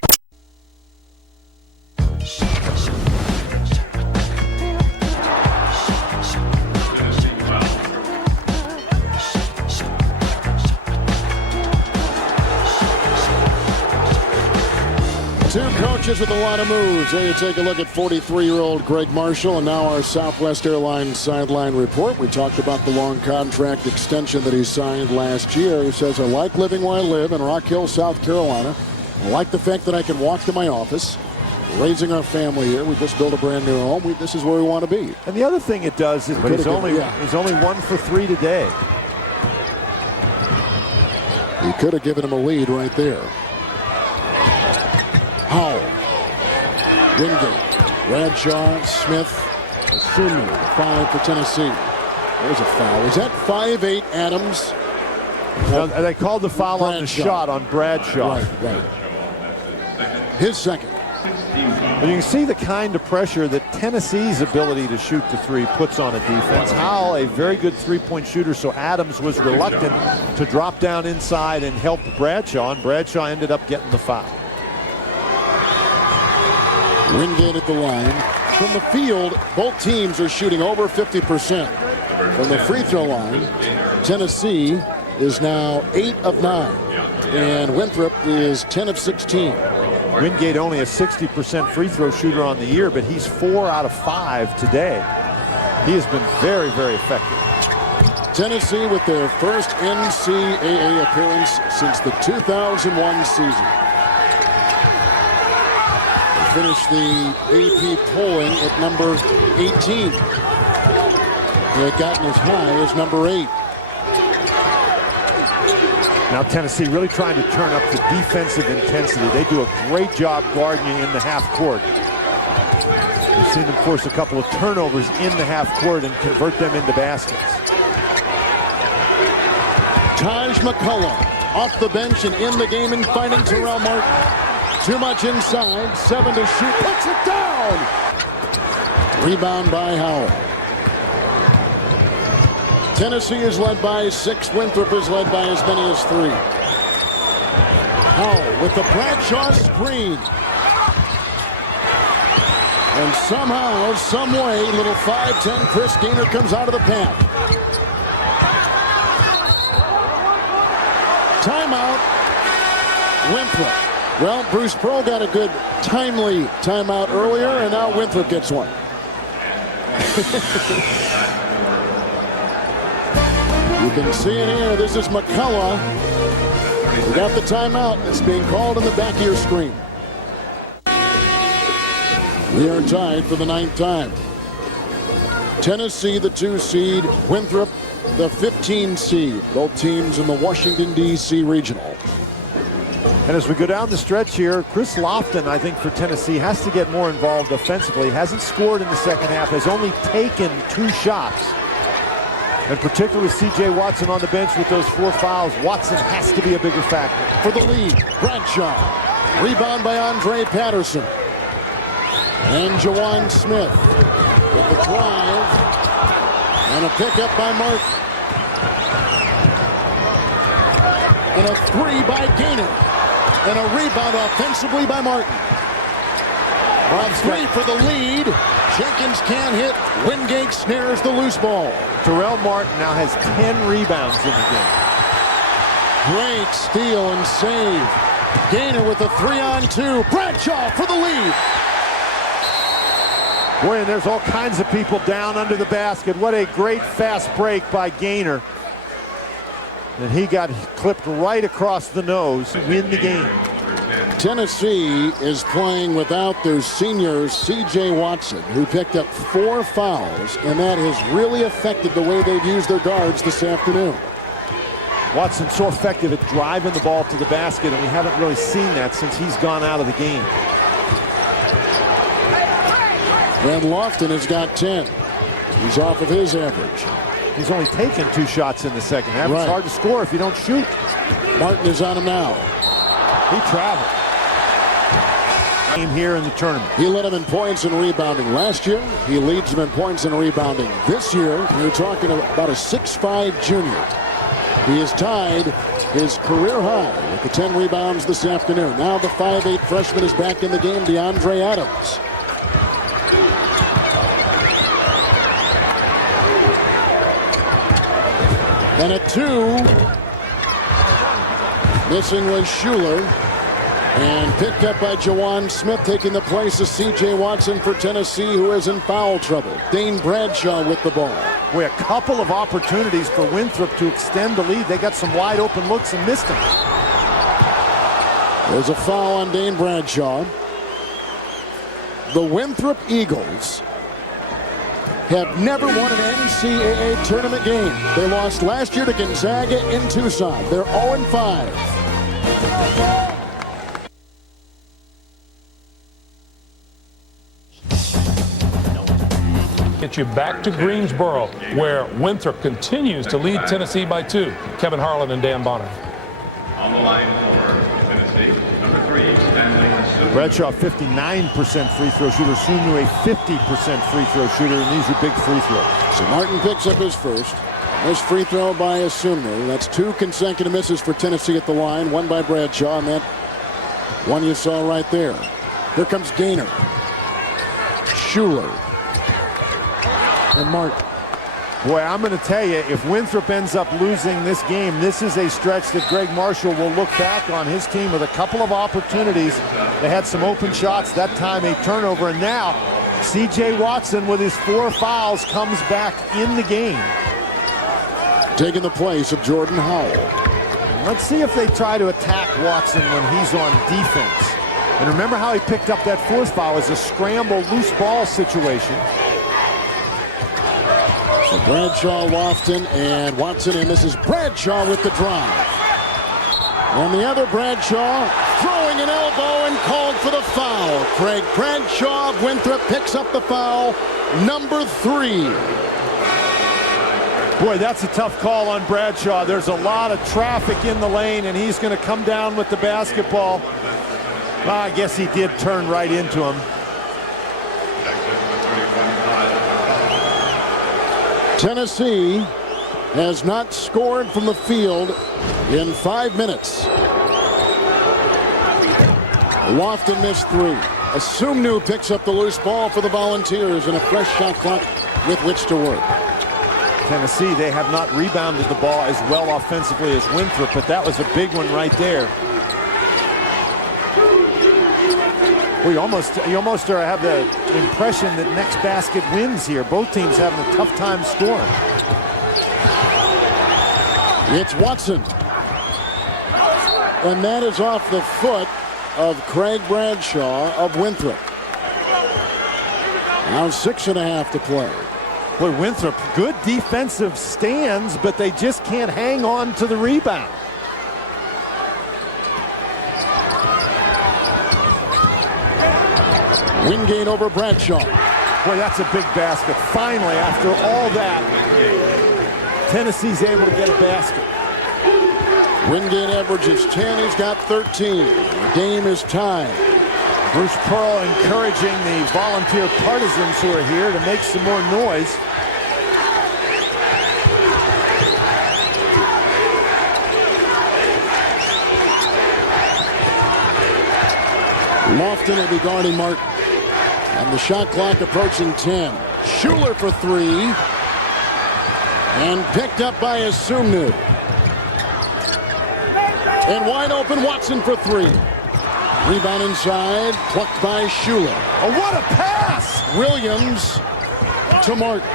Two coaches with a lot of moves. There you take a look at 43-year-old Greg Marshall, and now our Southwest Airlines sideline report. We talked about the long contract extension that he signed last year. He says, I like living where I live in Rock Hill, South Carolina. I like the fact that I can walk to my office. Raising our family here. We just built a brand new home. This is where we want to be. And the other thing it does is, but he's only 1 for 3 today. He could have given him a lead right there. Howell, Wingate, Bradshaw, Smith, Sunu, 5 for Tennessee. There's a foul. Is that 5'8" Adams? No, they called the foul Bradshaw. On the shot on Bradshaw. Right. His second. But you can see the kind of pressure that Tennessee's ability to shoot the 3 puts on a defense. Howell, a very good 3-point shooter, so Adams was reluctant to drop down inside and help Bradshaw, and Bradshaw ended up getting the foul. Wingate at the line. From the field, both teams are shooting over 50%. From the free throw line, Tennessee is now 8 of 9. And Winthrop is 10 of 16. Wingate only a 60% free throw shooter on the year, but he's 4 out of 5 today. He has been very, very effective. Tennessee with their first NCAA appearance since the 2001 season. Finished the AP polling at number 18. They had gotten as high as number 8. Now Tennessee really trying to turn up the defensive intensity. They do a great job guarding you in the half court. We've seen them force a couple of turnovers in the half court and convert them into baskets. Taj McCullum off the bench and in the game and finding Terrell Martin. Too much inside, 7 to shoot, puts it down! Rebound by Howell. Tennessee is led by 6, Winthrop is led by as many as 3. Howell with the Bradshaw screen. And somehow, some way, little 5'10" Chris Gaynor comes out of the paint. Timeout, Winthrop. Well, Bruce Pearl got a good timely timeout earlier, and now Winthrop gets one. You can see it here. This is McCullough. We got the timeout. It's being called on the back of your screen. We are tied for the 9th time. Tennessee, the 2 seed. Winthrop, the 15 seed. Both teams in the Washington, D.C. Regional. And as we go down the stretch here, Chris Lofton, I think, for Tennessee, has to get more involved offensively. Hasn't scored in the second half, has only taken 2 shots. And particularly with C.J. Watson on the bench with those 4 fouls, Watson has to be a bigger factor. For the lead, Bradshaw. Rebound by Andre Patterson. And Jawan Smith with the drive. And a pickup by Martin. And a 3 by Gaynor. And a rebound offensively by Martin. On 3 for the lead. Jenkins can't hit. Wingate snares the loose ball. Terrell Martin now has 10 rebounds in the game. Great steal and save. Gaynor with a 3-on-2. Bradshaw for the lead. Boy, and there's all kinds of people down under the basket. What a great fast break by Gaynor. And he got clipped right across the nose to win the game. Tennessee is playing without their senior C.J. Watson, who picked up 4 fouls, and that has really affected the way they've used their guards this afternoon. Watson's so effective at driving the ball to the basket, and we haven't really seen that since he's gone out of the game. And Lofton has got 10. He's off of his average. He's only taken 2 shots in the second half. Right. It's hard to score if you don't shoot. Martin is on him now. He traveled. Game here in the tournament. He led him in points and rebounding last year. He leads them in points and rebounding this year. You're talking about a 6'5" junior. He has tied his career high with the 10 rebounds this afternoon. Now the 5'8" freshman is back in the game, DeAndre Adams. And a 2. Missing was Schuler. And picked up by Jawan Smith, taking the place of C.J. Watson for Tennessee, who is in foul trouble. Dane Bradshaw with the ball. Boy, a couple of opportunities for Winthrop to extend the lead. They got some wide open looks and missed them. There's a foul on Dane Bradshaw. The Winthrop Eagles have never won an NCAA tournament game. They lost last year to Gonzaga in Tucson. They're 0-5. Get you back to Greensboro, where Winthrop continues to lead Tennessee by 2. Kevin Harlan and Dan Bonner. On the line for Tennessee, number 3, Stanley. Bradshaw, 59% free throw shooter. Sunu, a 50% free throw shooter, and these are big free throws. So Martin picks up his first. Nice free throw by Asumner. That's 2 consecutive misses for Tennessee at the line. 1 by Bradshaw, and that one you saw right there. Here comes Gaynor. Schuler. And Martin. Boy, I'm going to tell you, if Winthrop ends up losing this game, this is a stretch that Greg Marshall will look back on his team with a couple of opportunities. They had some open shots, that time a turnover, and now C.J. Watson with his 4 fouls comes back in the game. Taking the place of Jordan Howell. Let's see if they try to attack Watson when he's on defense. And remember how he picked up that 4th foul as a scramble loose ball situation. So Bradshaw, Lofton, and Watson, and this is Bradshaw with the drive. And the other Bradshaw throwing an elbow and called for the foul. Craig Bradshaw of Winthrop picks up the foul, number 3. Boy, that's a tough call on Bradshaw. There's a lot of traffic in the lane, and he's going to come down with the basketball. Well, I guess he did turn right into him. Tennessee has not scored from the field in 5 minutes. Lofton missed 3. Asumnu picks up the loose ball for the Volunteers and a fresh shot clock with which to work. Tennessee, they have not rebounded the ball as well offensively as Winthrop, but that was a big one right there. Well, you almost have the impression that next basket wins here. Both teams having a tough time scoring. It's Watson. And that is off the foot of Craig Bradshaw of Winthrop. Now 6.5 to play. Boy, Winthrop, good defensive stands, but they just can't hang on to the rebound. Wingate over Bradshaw. Boy, that's a big basket. Finally, after all that, Tennessee's able to get a basket. Wingate averages 10. He's got 13. The game is tied. Bruce Pearl encouraging the volunteer partisans who are here to make some more noise. Lofton will be guarding Martin. And the shot clock approaching 10. Schuler for 3. And picked up by Asumnu. And wide open, Watson for 3. Rebound inside, plucked by Schuler. Oh, what a pass! Williams to Martin.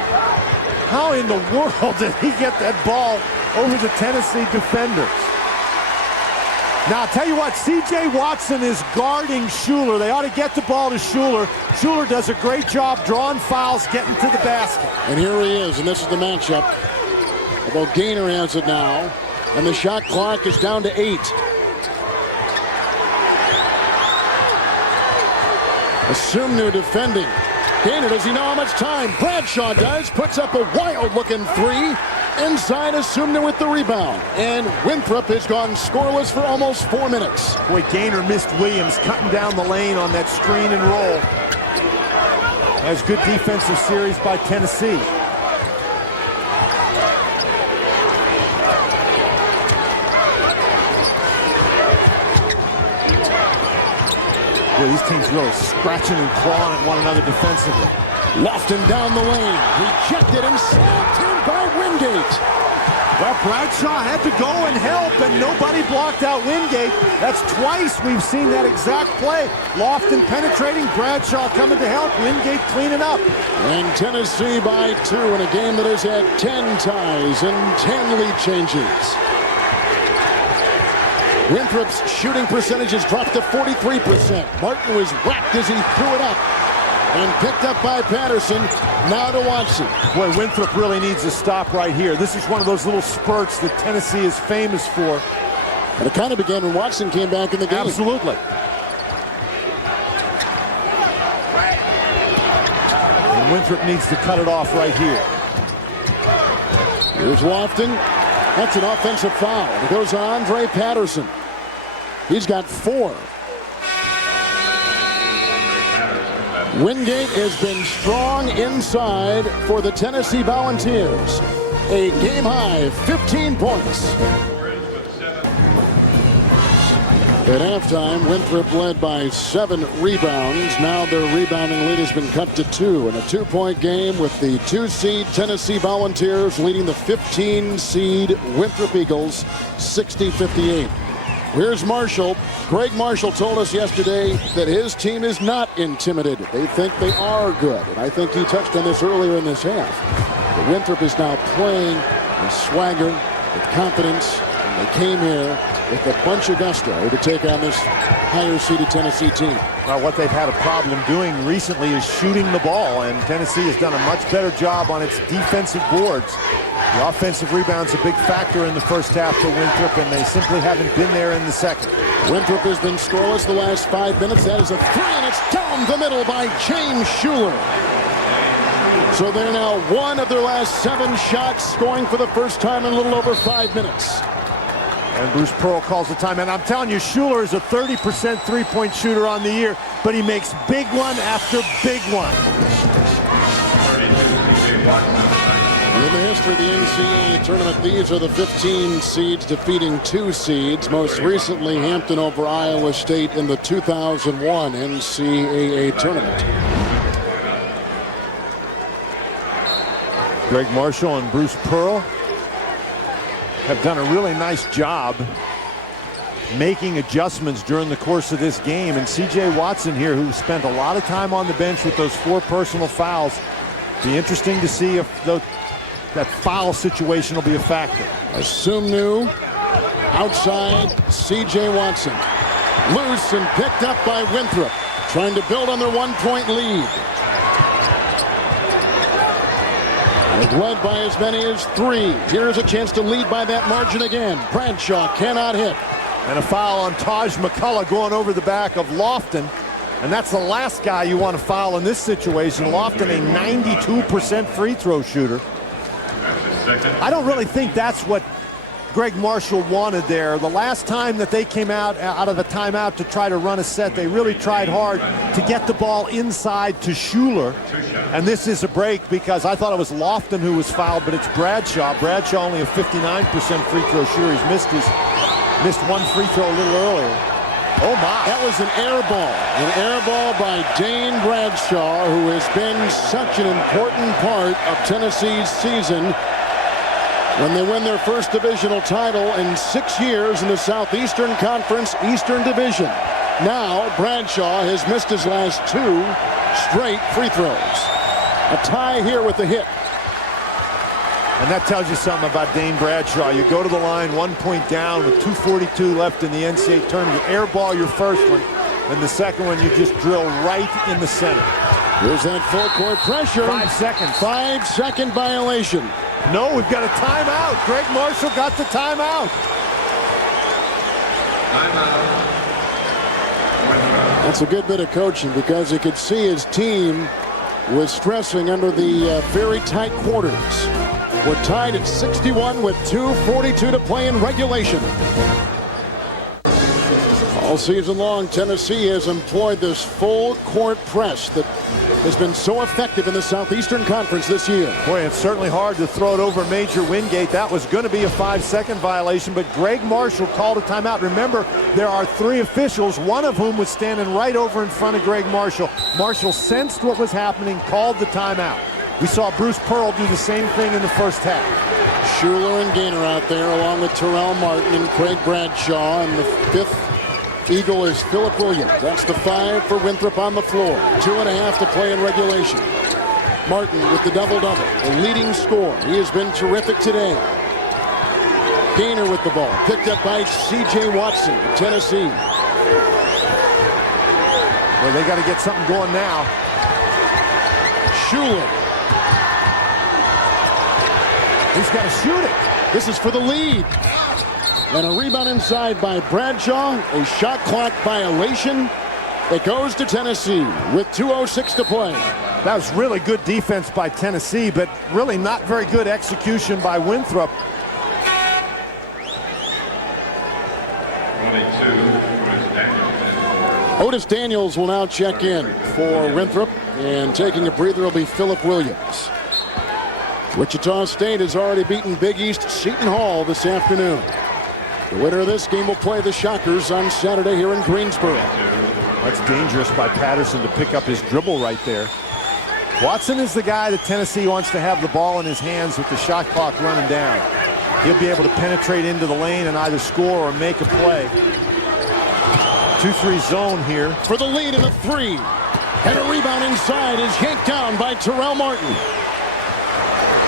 How in the world did he get that ball over the Tennessee defenders? Now, I'll tell you what, C.J. Watson is guarding Schuler. They ought to get the ball to Schuler. Schuler does a great job drawing fouls, getting to the basket. And here he is, and this is the matchup. Although Gaynor has it now, and the shot clock is down to 8. Asumnu defending. Gaynor, does he know how much time? Bradshaw does. Puts up a wild-looking 3. Inside, Asumnu with the rebound. And Winthrop has gone scoreless for almost 4 minutes. Boy, Gaynor missed Williams cutting down the lane on that screen and roll. That's good defensive series by Tennessee. Boy, these teams really scratching and clawing at one another defensively. Lofton down the lane. Rejected and slapped in by Wingate. Well, Bradshaw had to go and help, and nobody blocked out Wingate. That's twice we've seen that exact play. Lofton penetrating, Bradshaw coming to help, Wingate cleaning up. And Tennessee by 2 in a game that has had 10 ties and 10 lead changes. Winthrop's shooting percentage has dropped to 43%. Martin was whacked as he threw it up. And picked up by Patterson. Now to Watson. Boy, Winthrop really needs a stop right here. This is one of those little spurts that Tennessee is famous for. And it kind of began when Watson came back in the game. Absolutely. And Winthrop needs to cut it off right here. Here's Lofton. That's an offensive foul. It goes to Andre Patterson. He's got 4. Wingate has been strong inside for the Tennessee Volunteers. A game-high 15 points. At halftime, Winthrop led by 7 rebounds. Now their rebounding lead has been cut to 2 in a 2-point game with the 2-seed Tennessee Volunteers leading the 15-seed Winthrop Eagles 60-58. Here's Marshall. Greg Marshall told us yesterday that his team is not intimidated. They think they are good. And I think he touched on this earlier in this half. But Winthrop is now playing with swagger, with confidence. And they came here with a bunch of gusto to take on this higher-seeded Tennessee team. Well, what they've had a problem doing recently is shooting the ball, and Tennessee has done a much better job on its defensive boards. The offensive rebound's a big factor in the first half for Winthrop, and they simply haven't been there in the second. Winthrop has been scoreless the last 5 minutes. That is a 3, and it's down the middle by James Schuler. So they're now 1 of their last 7 shots, scoring for the first time in a little over 5 minutes. And Bruce Pearl calls the time. And I'm telling you, Schuler is a 30% three-point shooter on the year, but he makes big one after big one. In the history of the NCAA tournament, these are the 15 seeds defeating 2 seeds. Most recently, Hampton over Iowa State in the 2001 NCAA tournament. Greg Marshall and Bruce Pearl have done a really nice job making adjustments during the course of this game. And C.J. Watson here, who spent a lot of time on the bench with those 4 personal fouls. Be interesting to see if that foul situation will be a factor. Asumnu outside, C.J. Watson. Loose and picked up by Winthrop. Trying to build on their 1-point lead. They've led by as many as 3. Here's a chance to lead by that margin again. Bradshaw cannot hit. And a foul on Taj McCullough going over the back of Lofton. And that's the last guy you want to foul in this situation. Lofton, a 92% free throw shooter. I don't really think that's what Greg Marshall wanted there. The last time that they came out of the timeout to try to run a set, they really tried hard to get the ball inside to Schuler. And this is a break because I thought it was Lofton who was fouled, but it's Bradshaw. Bradshaw only a 59% free throw shooter. He's missed one free throw a little earlier. Oh my. That was an air ball. An air ball by Dane Bradshaw, who has been such an important part of Tennessee's season when they win their first divisional title in 6 years in the Southeastern Conference Eastern Division. Now Bradshaw has missed his last 2 straight free throws. A tie here with the hit. And that tells you something about Dane Bradshaw. You go to the line 1 point down with 2:42 left in the NCAA tournament. You airball your first one, and the second one you just drill right in the center. Here's that full court pressure. 5 seconds. 5-second violation. No, we've got a timeout. Greg Marshall got the timeout. That's a good bit of coaching because he could see his team was stressing under the very tight quarters. We're tied at 61 with 2:42 to play in regulation. All season long, Tennessee has employed this full court press that has been so effective in the Southeastern Conference this year. Boy, it's certainly hard to throw it over Major Wingate. That was going to be a 5-second violation, but Greg Marshall called a timeout. Remember, there are 3 officials, one of whom was standing right over in front of Greg Marshall. Marshall sensed what was happening, called the timeout. We saw Bruce Pearl do the same thing in the first half. Schuler and Gaynor out there along with Terrell Martin and Craig Bradshaw, and the 5th Eagle is Philip Williams. That's the 5 for Winthrop on the floor. 2.5 to play in regulation. Martin with the double-double, the leading scorer. He has been terrific today. Gaynor with the ball, picked up by C.J. Watson of Tennessee. Well, they got to get something going now. Schuler. He's got to shoot it. This is for the lead. And a rebound inside by Bradshaw. A shot clock violation. It goes to Tennessee with 2:06 to play. That was really good defense by Tennessee, but really not very good execution by Winthrop. 22, Otis Daniels will now check in for Winthrop. And taking a breather will be Philip Williams. Wichita State has already beaten Big East Seton Hall this afternoon. The winner of this game will play the Shockers on Saturday here in Greensboro. That's dangerous by Patterson to pick up his dribble right there. Watson is the guy that Tennessee wants to have the ball in his hands with the shot clock running down. He'll be able to penetrate into the lane and either score or make a play. 2-3 zone here. For the lead in a 3. And a rebound inside is yanked down by Terrell Martin.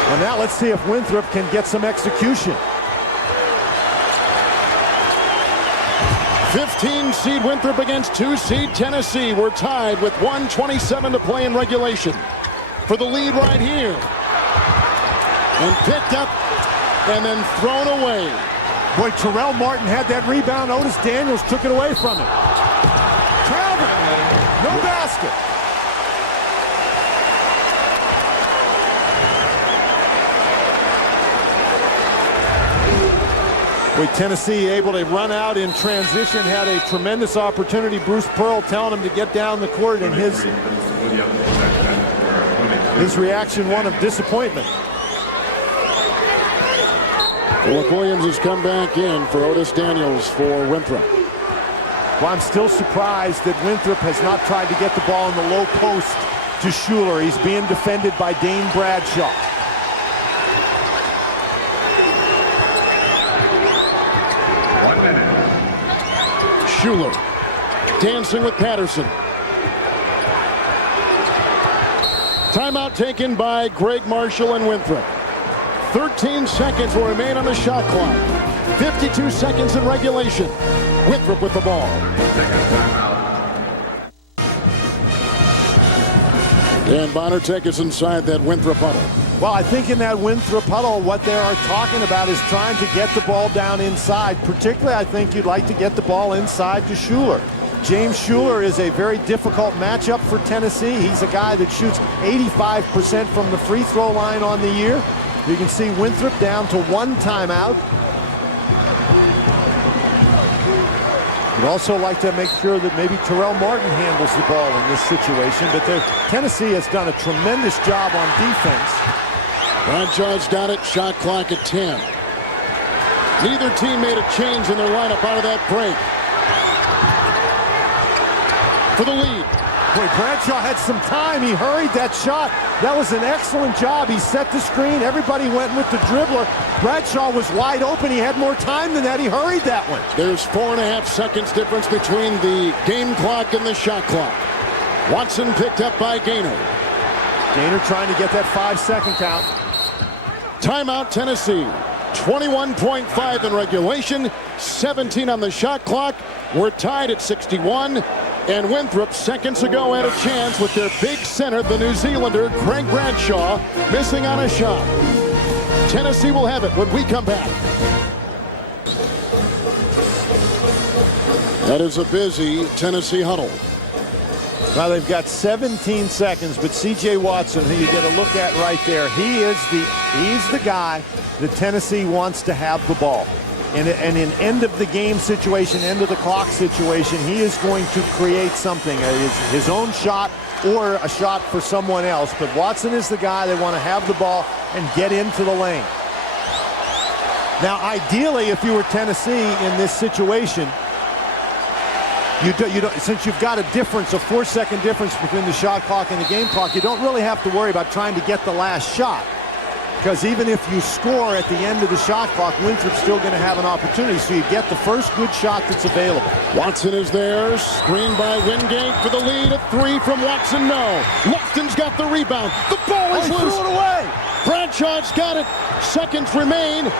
Well, now let's see if Winthrop can get some execution. 15 seed Winthrop against 2 seed Tennessee. We're tied with 1:27 to play in regulation. For the lead right here. And picked up and then thrown away. Boy, Terrell Martin had that rebound. Otis Daniels took it away from him. Travel. No basket. With Tennessee able to run out in transition, had a tremendous opportunity. Bruce Pearl telling him to get down the court, and his reaction one of disappointment. Philip Williams has come back in for Otis Daniels for Winthrop. Well, I'm still surprised that Winthrop has not tried to get the ball in the low post to Schuler. He's being defended by Dane Bradshaw. Schuler dancing with Patterson. Timeout taken by Greg Marshall and Winthrop. 13 seconds will remain on the shot clock. 52 seconds in regulation. Winthrop with the ball. Dan Bonner, take us inside that Winthrop huddle. Well, I think in that Winthrop huddle, what they are talking about is trying to get the ball down inside. Particularly, I think you'd like to get the ball inside to Schuler. James Schuler is a very difficult matchup for Tennessee. He's a guy that shoots 85% from the free throw line on the year. You can see Winthrop down to 1 timeout. You'd also like to make sure that maybe Terrell Martin handles the ball in this situation, but Tennessee has done a tremendous job on defense. Bradshaw's got it. Shot clock at 10. Neither team made a change in their lineup out of that break. For the lead. Boy, Bradshaw had some time. He hurried that shot. That was an excellent job. He set the screen. Everybody went with the dribbler. Bradshaw was wide open. He had more time than that. He hurried that one. There's 4.5 seconds difference between the game clock and the shot clock. Watson picked up by Gaynor. Gaynor trying to get that 5-second count. Timeout, Tennessee. 21.5 in regulation, 17 on the shot clock. We're tied at 61. And Winthrop seconds ago had a chance with their big center, the New Zealander, Craig Bradshaw, missing on a shot. Tennessee will have it when we come back. That is a busy Tennessee huddle. Now they've got 17 seconds, but C.J. Watson, who you get a look at right there, he's the guy that Tennessee wants to have the ball. And in end of the game situation, end of the clock situation, he is going to create something, his own shot or a shot for someone else. But Watson is the guy they want to have the ball and get into the lane. Now, ideally, if you were Tennessee in this situation, since you've got a difference, a 4-second difference between the shot clock and the game clock, you don't really have to worry about trying to get the last shot. Because even if you score at the end of the shot clock, Winthrop's still going to have an opportunity. So you get the first good shot that's available. Watson is there. Screened by Wingate for the lead. A 3 from Watson. No. Lofton's got the rebound. The ball is loose. Threw it away. Bradshaw's got it. Seconds remain.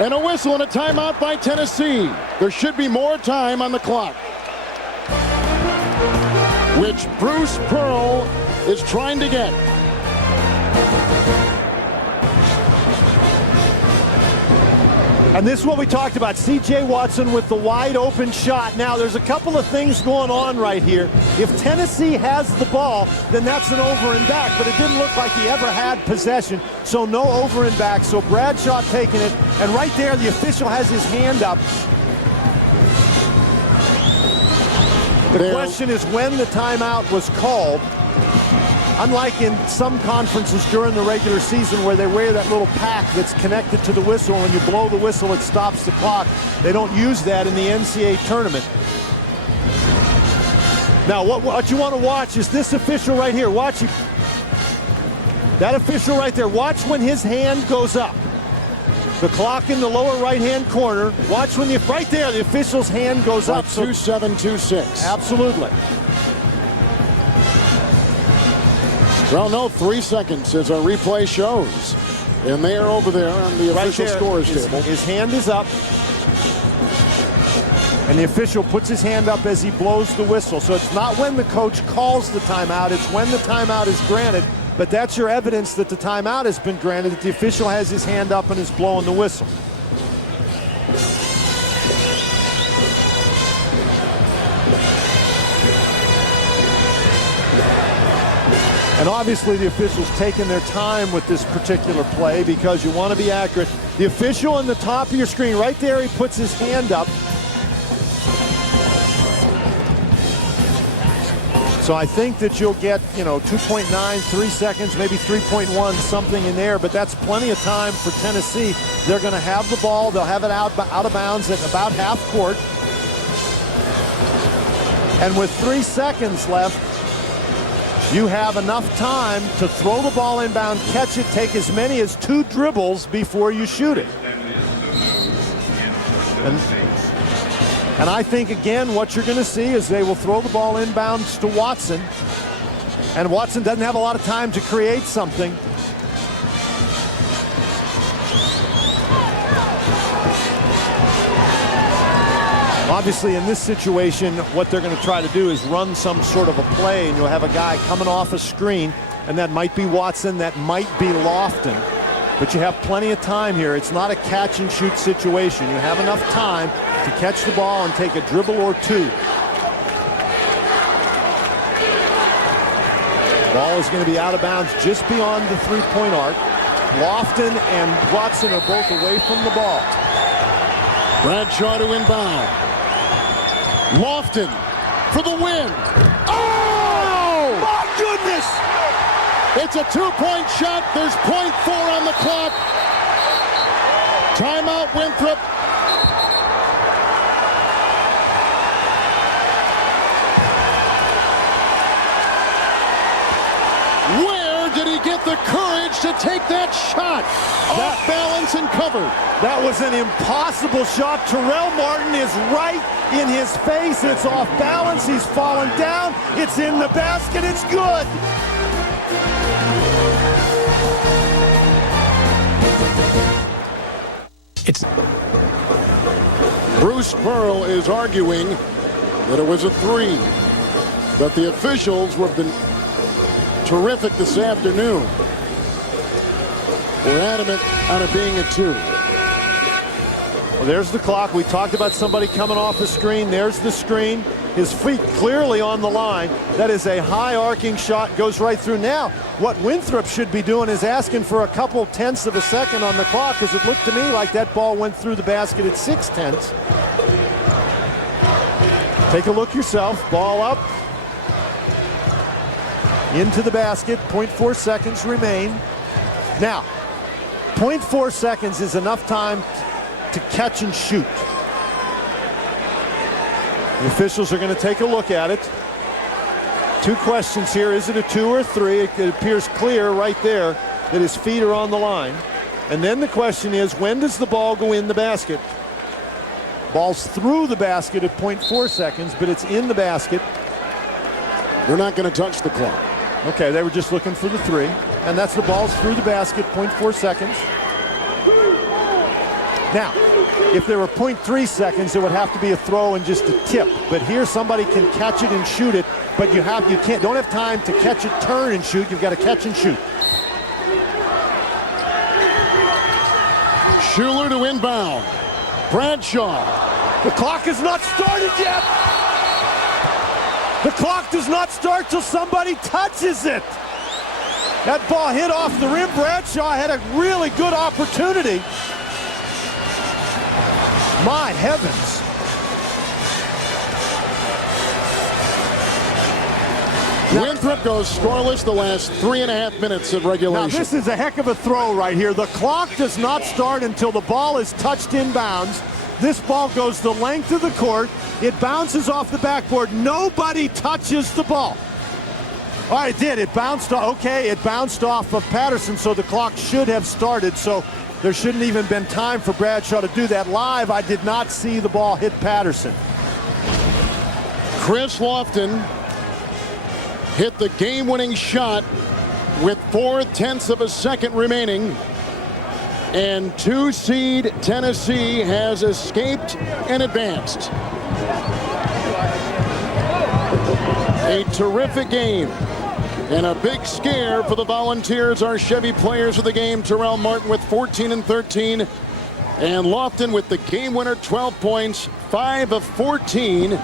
And a whistle and a timeout by Tennessee. There should be more time on the clock, which Bruce Pearl is trying to get. And this is what we talked about. C.J. Watson with the wide open shot. Now, there's a couple of things going on right here. If Tennessee has the ball, then that's an over and back. But it didn't look like he ever had possession. So no over and back. So Bradshaw taking it. And right there, the official has his hand up. The question is when the timeout was called. Unlike in some conferences during the regular season where they wear that little pack that's connected to the whistle, and when you blow the whistle, it stops the clock. They don't use that in the NCAA tournament. Now, what you want to watch is this official right here. Watch him. That official right there. Watch when his hand goes up. The clock in the lower right-hand corner. Watch when right there, the official's hand goes up. 2-7-2-6. Absolutely. Well, no, 3 seconds as our replay shows. And they are over there on the official scorer's table. His hand is up. And the official puts his hand up as he blows the whistle. So it's not when the coach calls the timeout, it's when the timeout is granted. But that's your evidence that the timeout has been granted, that the official has his hand up and is blowing the whistle. And obviously the official's taking their time with this particular play because you want to be accurate. The official on the top of your screen, right there, he puts his hand up. So I think that you'll get, 2.9, 3 seconds, maybe 3.1, something in there, but that's plenty of time for Tennessee. They're going to have the ball. They'll have it out of bounds at about half court. And with 3 seconds left, you have enough time to throw the ball inbound, catch it, take as many as 2 dribbles before you shoot it. And I think, again, what you're going to see is they will throw the ball inbounds to Watson. And Watson doesn't have a lot of time to create something. Obviously, in this situation, what they're going to try to do is run some sort of a play, and you'll have a guy coming off a screen, and that might be Watson, that might be Lofton. But you have plenty of time here. It's not a catch-and-shoot situation. You have enough time to catch the ball and take a dribble or two. Ball is going to be out of bounds just beyond the three-point arc. Lofton and Watson are both away from the ball. Bradshaw to inbound. Lofton for the win. Oh! My goodness! It's a two-point shot. There's .4 on the clock. Timeout, Winthrop. Where did he get the courage to take that shot? Off balance and covered. That was an impossible shot. Terrell Martin is right in his face. It's off balance. He's fallen down. It's in the basket. It's good. Bruce Pearl is arguing that it was a three, but the officials have been terrific this afternoon. We're adamant on it being a two. Well, there's the clock. We talked about somebody coming off the screen. There's the screen. His feet clearly on the line. That is a high arcing shot, goes right through. Now, what Winthrop should be doing is asking for a couple tenths of a second on the clock, because it looked to me like that ball went through the basket at 6 tenths. Take a look yourself. Ball up. Into the basket. 0.4 seconds remain. Now, 0.4 seconds is enough time to catch and shoot. The officials are going to take a look at it. Two questions here. Is it a two or a three? It appears clear right there that his feet are on the line. And then the question is, when does the ball go in the basket? Ball's through the basket at 0.4 seconds, but it's in the basket. They're not going to touch the clock. Okay, they were just looking for the three. And that's the ball's through the basket, 0.4 seconds. Now, if there were 0.3 seconds, it would have to be a throw and just a tip. But here somebody can catch it and shoot it, but don't have time to catch it, turn and shoot. You've got to catch and shoot. Schuler to inbound. Bradshaw. The clock has not started yet. The clock does not start till somebody touches it. That ball hit off the rim. Bradshaw had a really good opportunity. My heavens. Winthrop goes scoreless the last 3.5 minutes of regulation. Now this is a heck of a throw right here. The clock does not start until the ball is touched inbounds. This ball goes the length of the court. It bounces off the backboard. Nobody touches the ball. All right, it did. It bounced off. Okay, it bounced off of Patterson, so the clock should have started. So there shouldn't even been time for Bradshaw to do that. Live, I did not see the ball hit Patterson. Chris Lofton hit the game-winning shot with 0.4 of a second remaining. And 2-seed Tennessee has escaped and advanced. A terrific game and a big scare for the Volunteers. Our Chevy players of the game, Terrell Martin with 14 and 13. And Lofton with the game winner, 12 points, 5 of 14.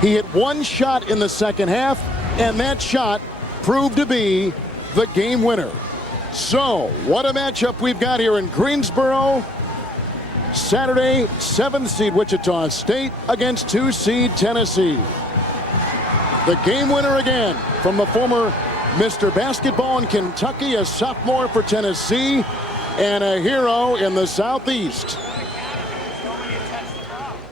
He hit one shot in the second half, and that shot proved to be the game winner. So, what a matchup we've got here in Greensboro. Saturday, 7th seed Wichita State against 2-seed Tennessee. The game winner again from the former Mr. Basketball in Kentucky, a sophomore for Tennessee, and a hero in the Southeast.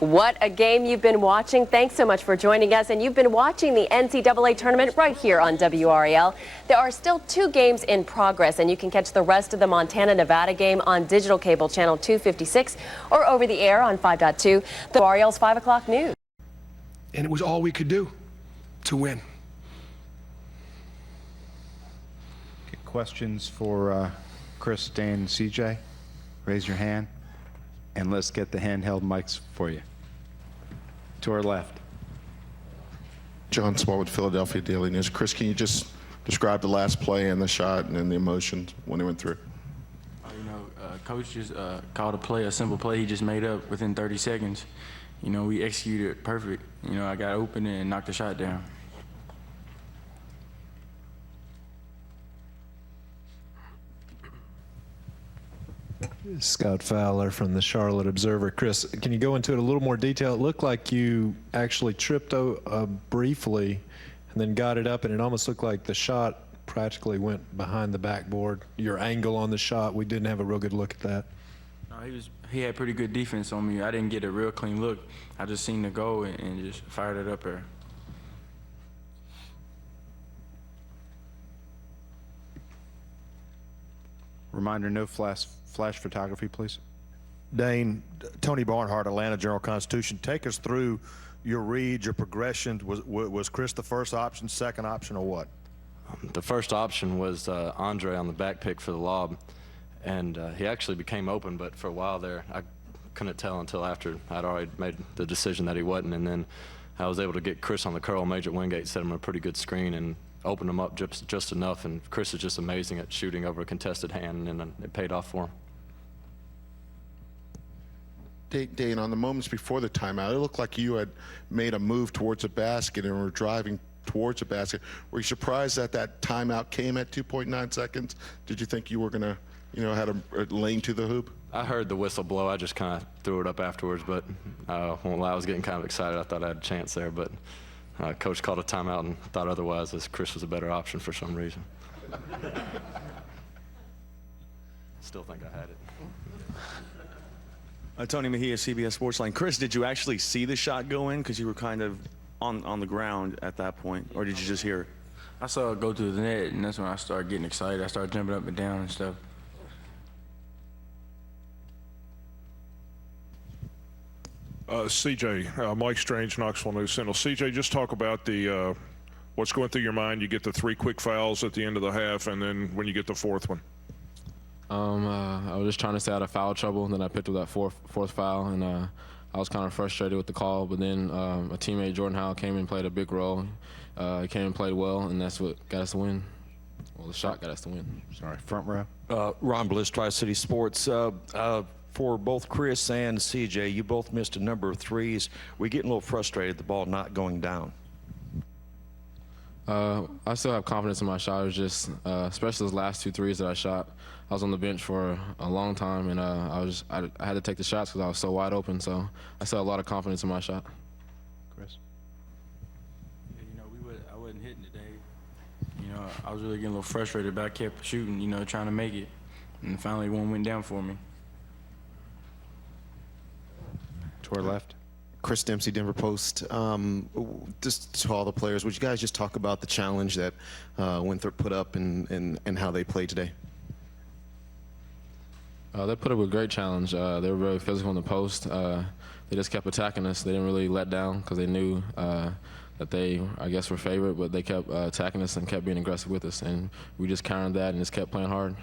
What a game you've been watching. Thanks so much for joining us. And you've been watching the NCAA tournament right here on WRAL. There are still 2 games in progress, and you can catch the rest of the Montana-Nevada game on digital cable channel 256 or over the air on 5.2. The WRAL's 5 o'clock news. And it was all we could do to win. Questions for Chris, Dane, CJ? Raise your hand, and let's get the handheld mics for you. To our left. John Smallwood, Philadelphia Daily News. Chris, can you just describe the last play and the shot and the emotions when it went through? Coach just called a play, a simple play he just made up within 30 seconds. We executed it perfect. I got open and knocked the shot down. Scott Fowler from the Charlotte Observer. Chris, can you go into it a little more detail? It looked like you actually tripped briefly and then got it up, and it almost looked like the shot practically went behind the backboard. Your angle on the shot, we didn't have a real good look at that. No, he had pretty good defense on me. I didn't get a real clean look. I just seen the goal and just fired it up there. Reminder, no flash photography, please. Dane, Tony Barnhart, Atlanta Journal-Constitution. Take us through your reads, your progression. Was Chris the first option, second option, or what? The first option was Andre on the back pick for the lob, and he actually became open, but for a while there I couldn't tell until after I'd already made the decision that he wasn't, and then I was able to get Chris on the curl major at Wingate, set him a pretty good screen, and opened him up just enough, and Chris is just amazing at shooting over a contested hand, and it paid off for him. Dane, on the moments before the timeout, it looked like you had made a move towards the basket and were driving towards the basket. Were you surprised that that timeout came at 2.9 seconds? Did you think you were going to, had a lane to the hoop? I heard the whistle blow. I just kind of threw it up afterwards, but I was getting kind of excited. I thought I had a chance there, but Coach called a timeout and thought otherwise, as Chris was a better option for some reason. Still think I had it. Tony Mejia, CBS Sportsline. Chris, did you actually see the shot go in because you were kind of on the ground at that point, or did you just hear it? I saw it go through the net, and that's when I started getting excited. I started jumping up and down and stuff. CJ, Mike Strange, Knoxville News Sentinel. CJ, just talk about the what's going through your mind. You get the 3 quick fouls at the end of the half, and then when you get the 4th one. I was just trying to stay out of foul trouble, and then I picked up that fourth foul, and I was kind of frustrated with the call. But then a teammate, Jordan Howell, came and played a big role. He came and played well, and that's what got us the win. Well, the shot got us the win. Sorry, front row. Ron Bliss, Tri-City Sports. For both Chris and CJ, you both missed a number of threes. We're getting a little frustrated, the ball not going down. I still have confidence in my shot. It was just, especially those last 2 threes that I shot. I was on the bench for a long time, and I had to take the shots because I was so wide open. So I still have a lot of confidence in my shot. Chris? Yeah, I wasn't hitting today. I was really getting a little frustrated, but I kept shooting, trying to make it. And finally one went down for me. To our left. Chris Dempsey, Denver Post. Just to all the players, would you guys just talk about the challenge that Winthrop put up and how they played today? They put up a great challenge. They were very physical in the post. They just kept attacking us. They didn't really let down because they knew that they, I guess, were favored, but they kept attacking us and kept being aggressive with us, and we just countered that and just kept playing hard.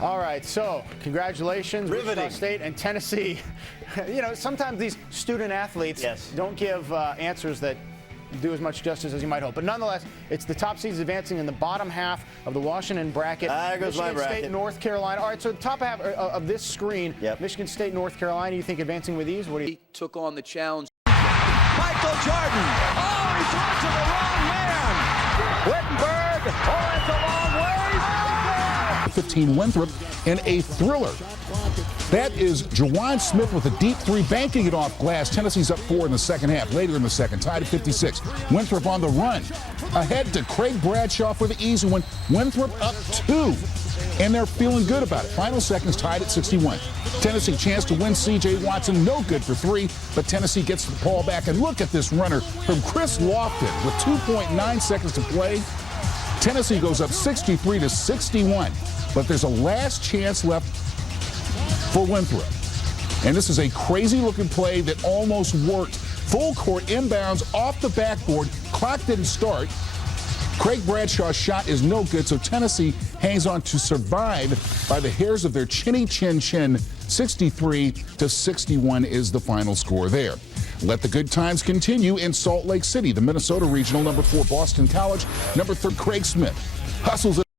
All right, so congratulations, Wichita State and Tennessee. Sometimes these student athletes don't give answers that do as much justice as you might hope. But nonetheless, it's the top seeds advancing in the bottom half of the Washington bracket. There goes my Michigan bracket. State, North Carolina. All right, so the top half of this screen, Michigan State, North Carolina, you think advancing with ease? What do you took on the challenge? Michael Jordan. Oh, he threw to the wrong man. Wittenberg. Oh, it's a long way. 15 Winthrop in a thriller. That is Jawan Smith with a deep 3, banking it off glass. Tennessee's up 4 in the second half. Later in the second, tied at 56. Winthrop on the run. Ahead to Craig Bradshaw for the easy one. Winthrop up 2. And they're feeling good about it. Final seconds tied at 61. Tennessee chance to win. C.J. Watson, no good for 3, but Tennessee gets the ball back. And look at this runner from Chris Lofton with 2.9 seconds to play. Tennessee goes up 63 to 61. But there's a last chance left for Winthrop. And this is a crazy-looking play that almost worked. Full court inbounds off the backboard. Clock didn't start. Craig Bradshaw's shot is no good, so Tennessee hangs on to survive by the hairs of their chinny chin chin 63-61 is the final score there. Let the good times continue in Salt Lake City. The Minnesota Regional, number 4 Boston College, number 3 Craig Smith hustles it.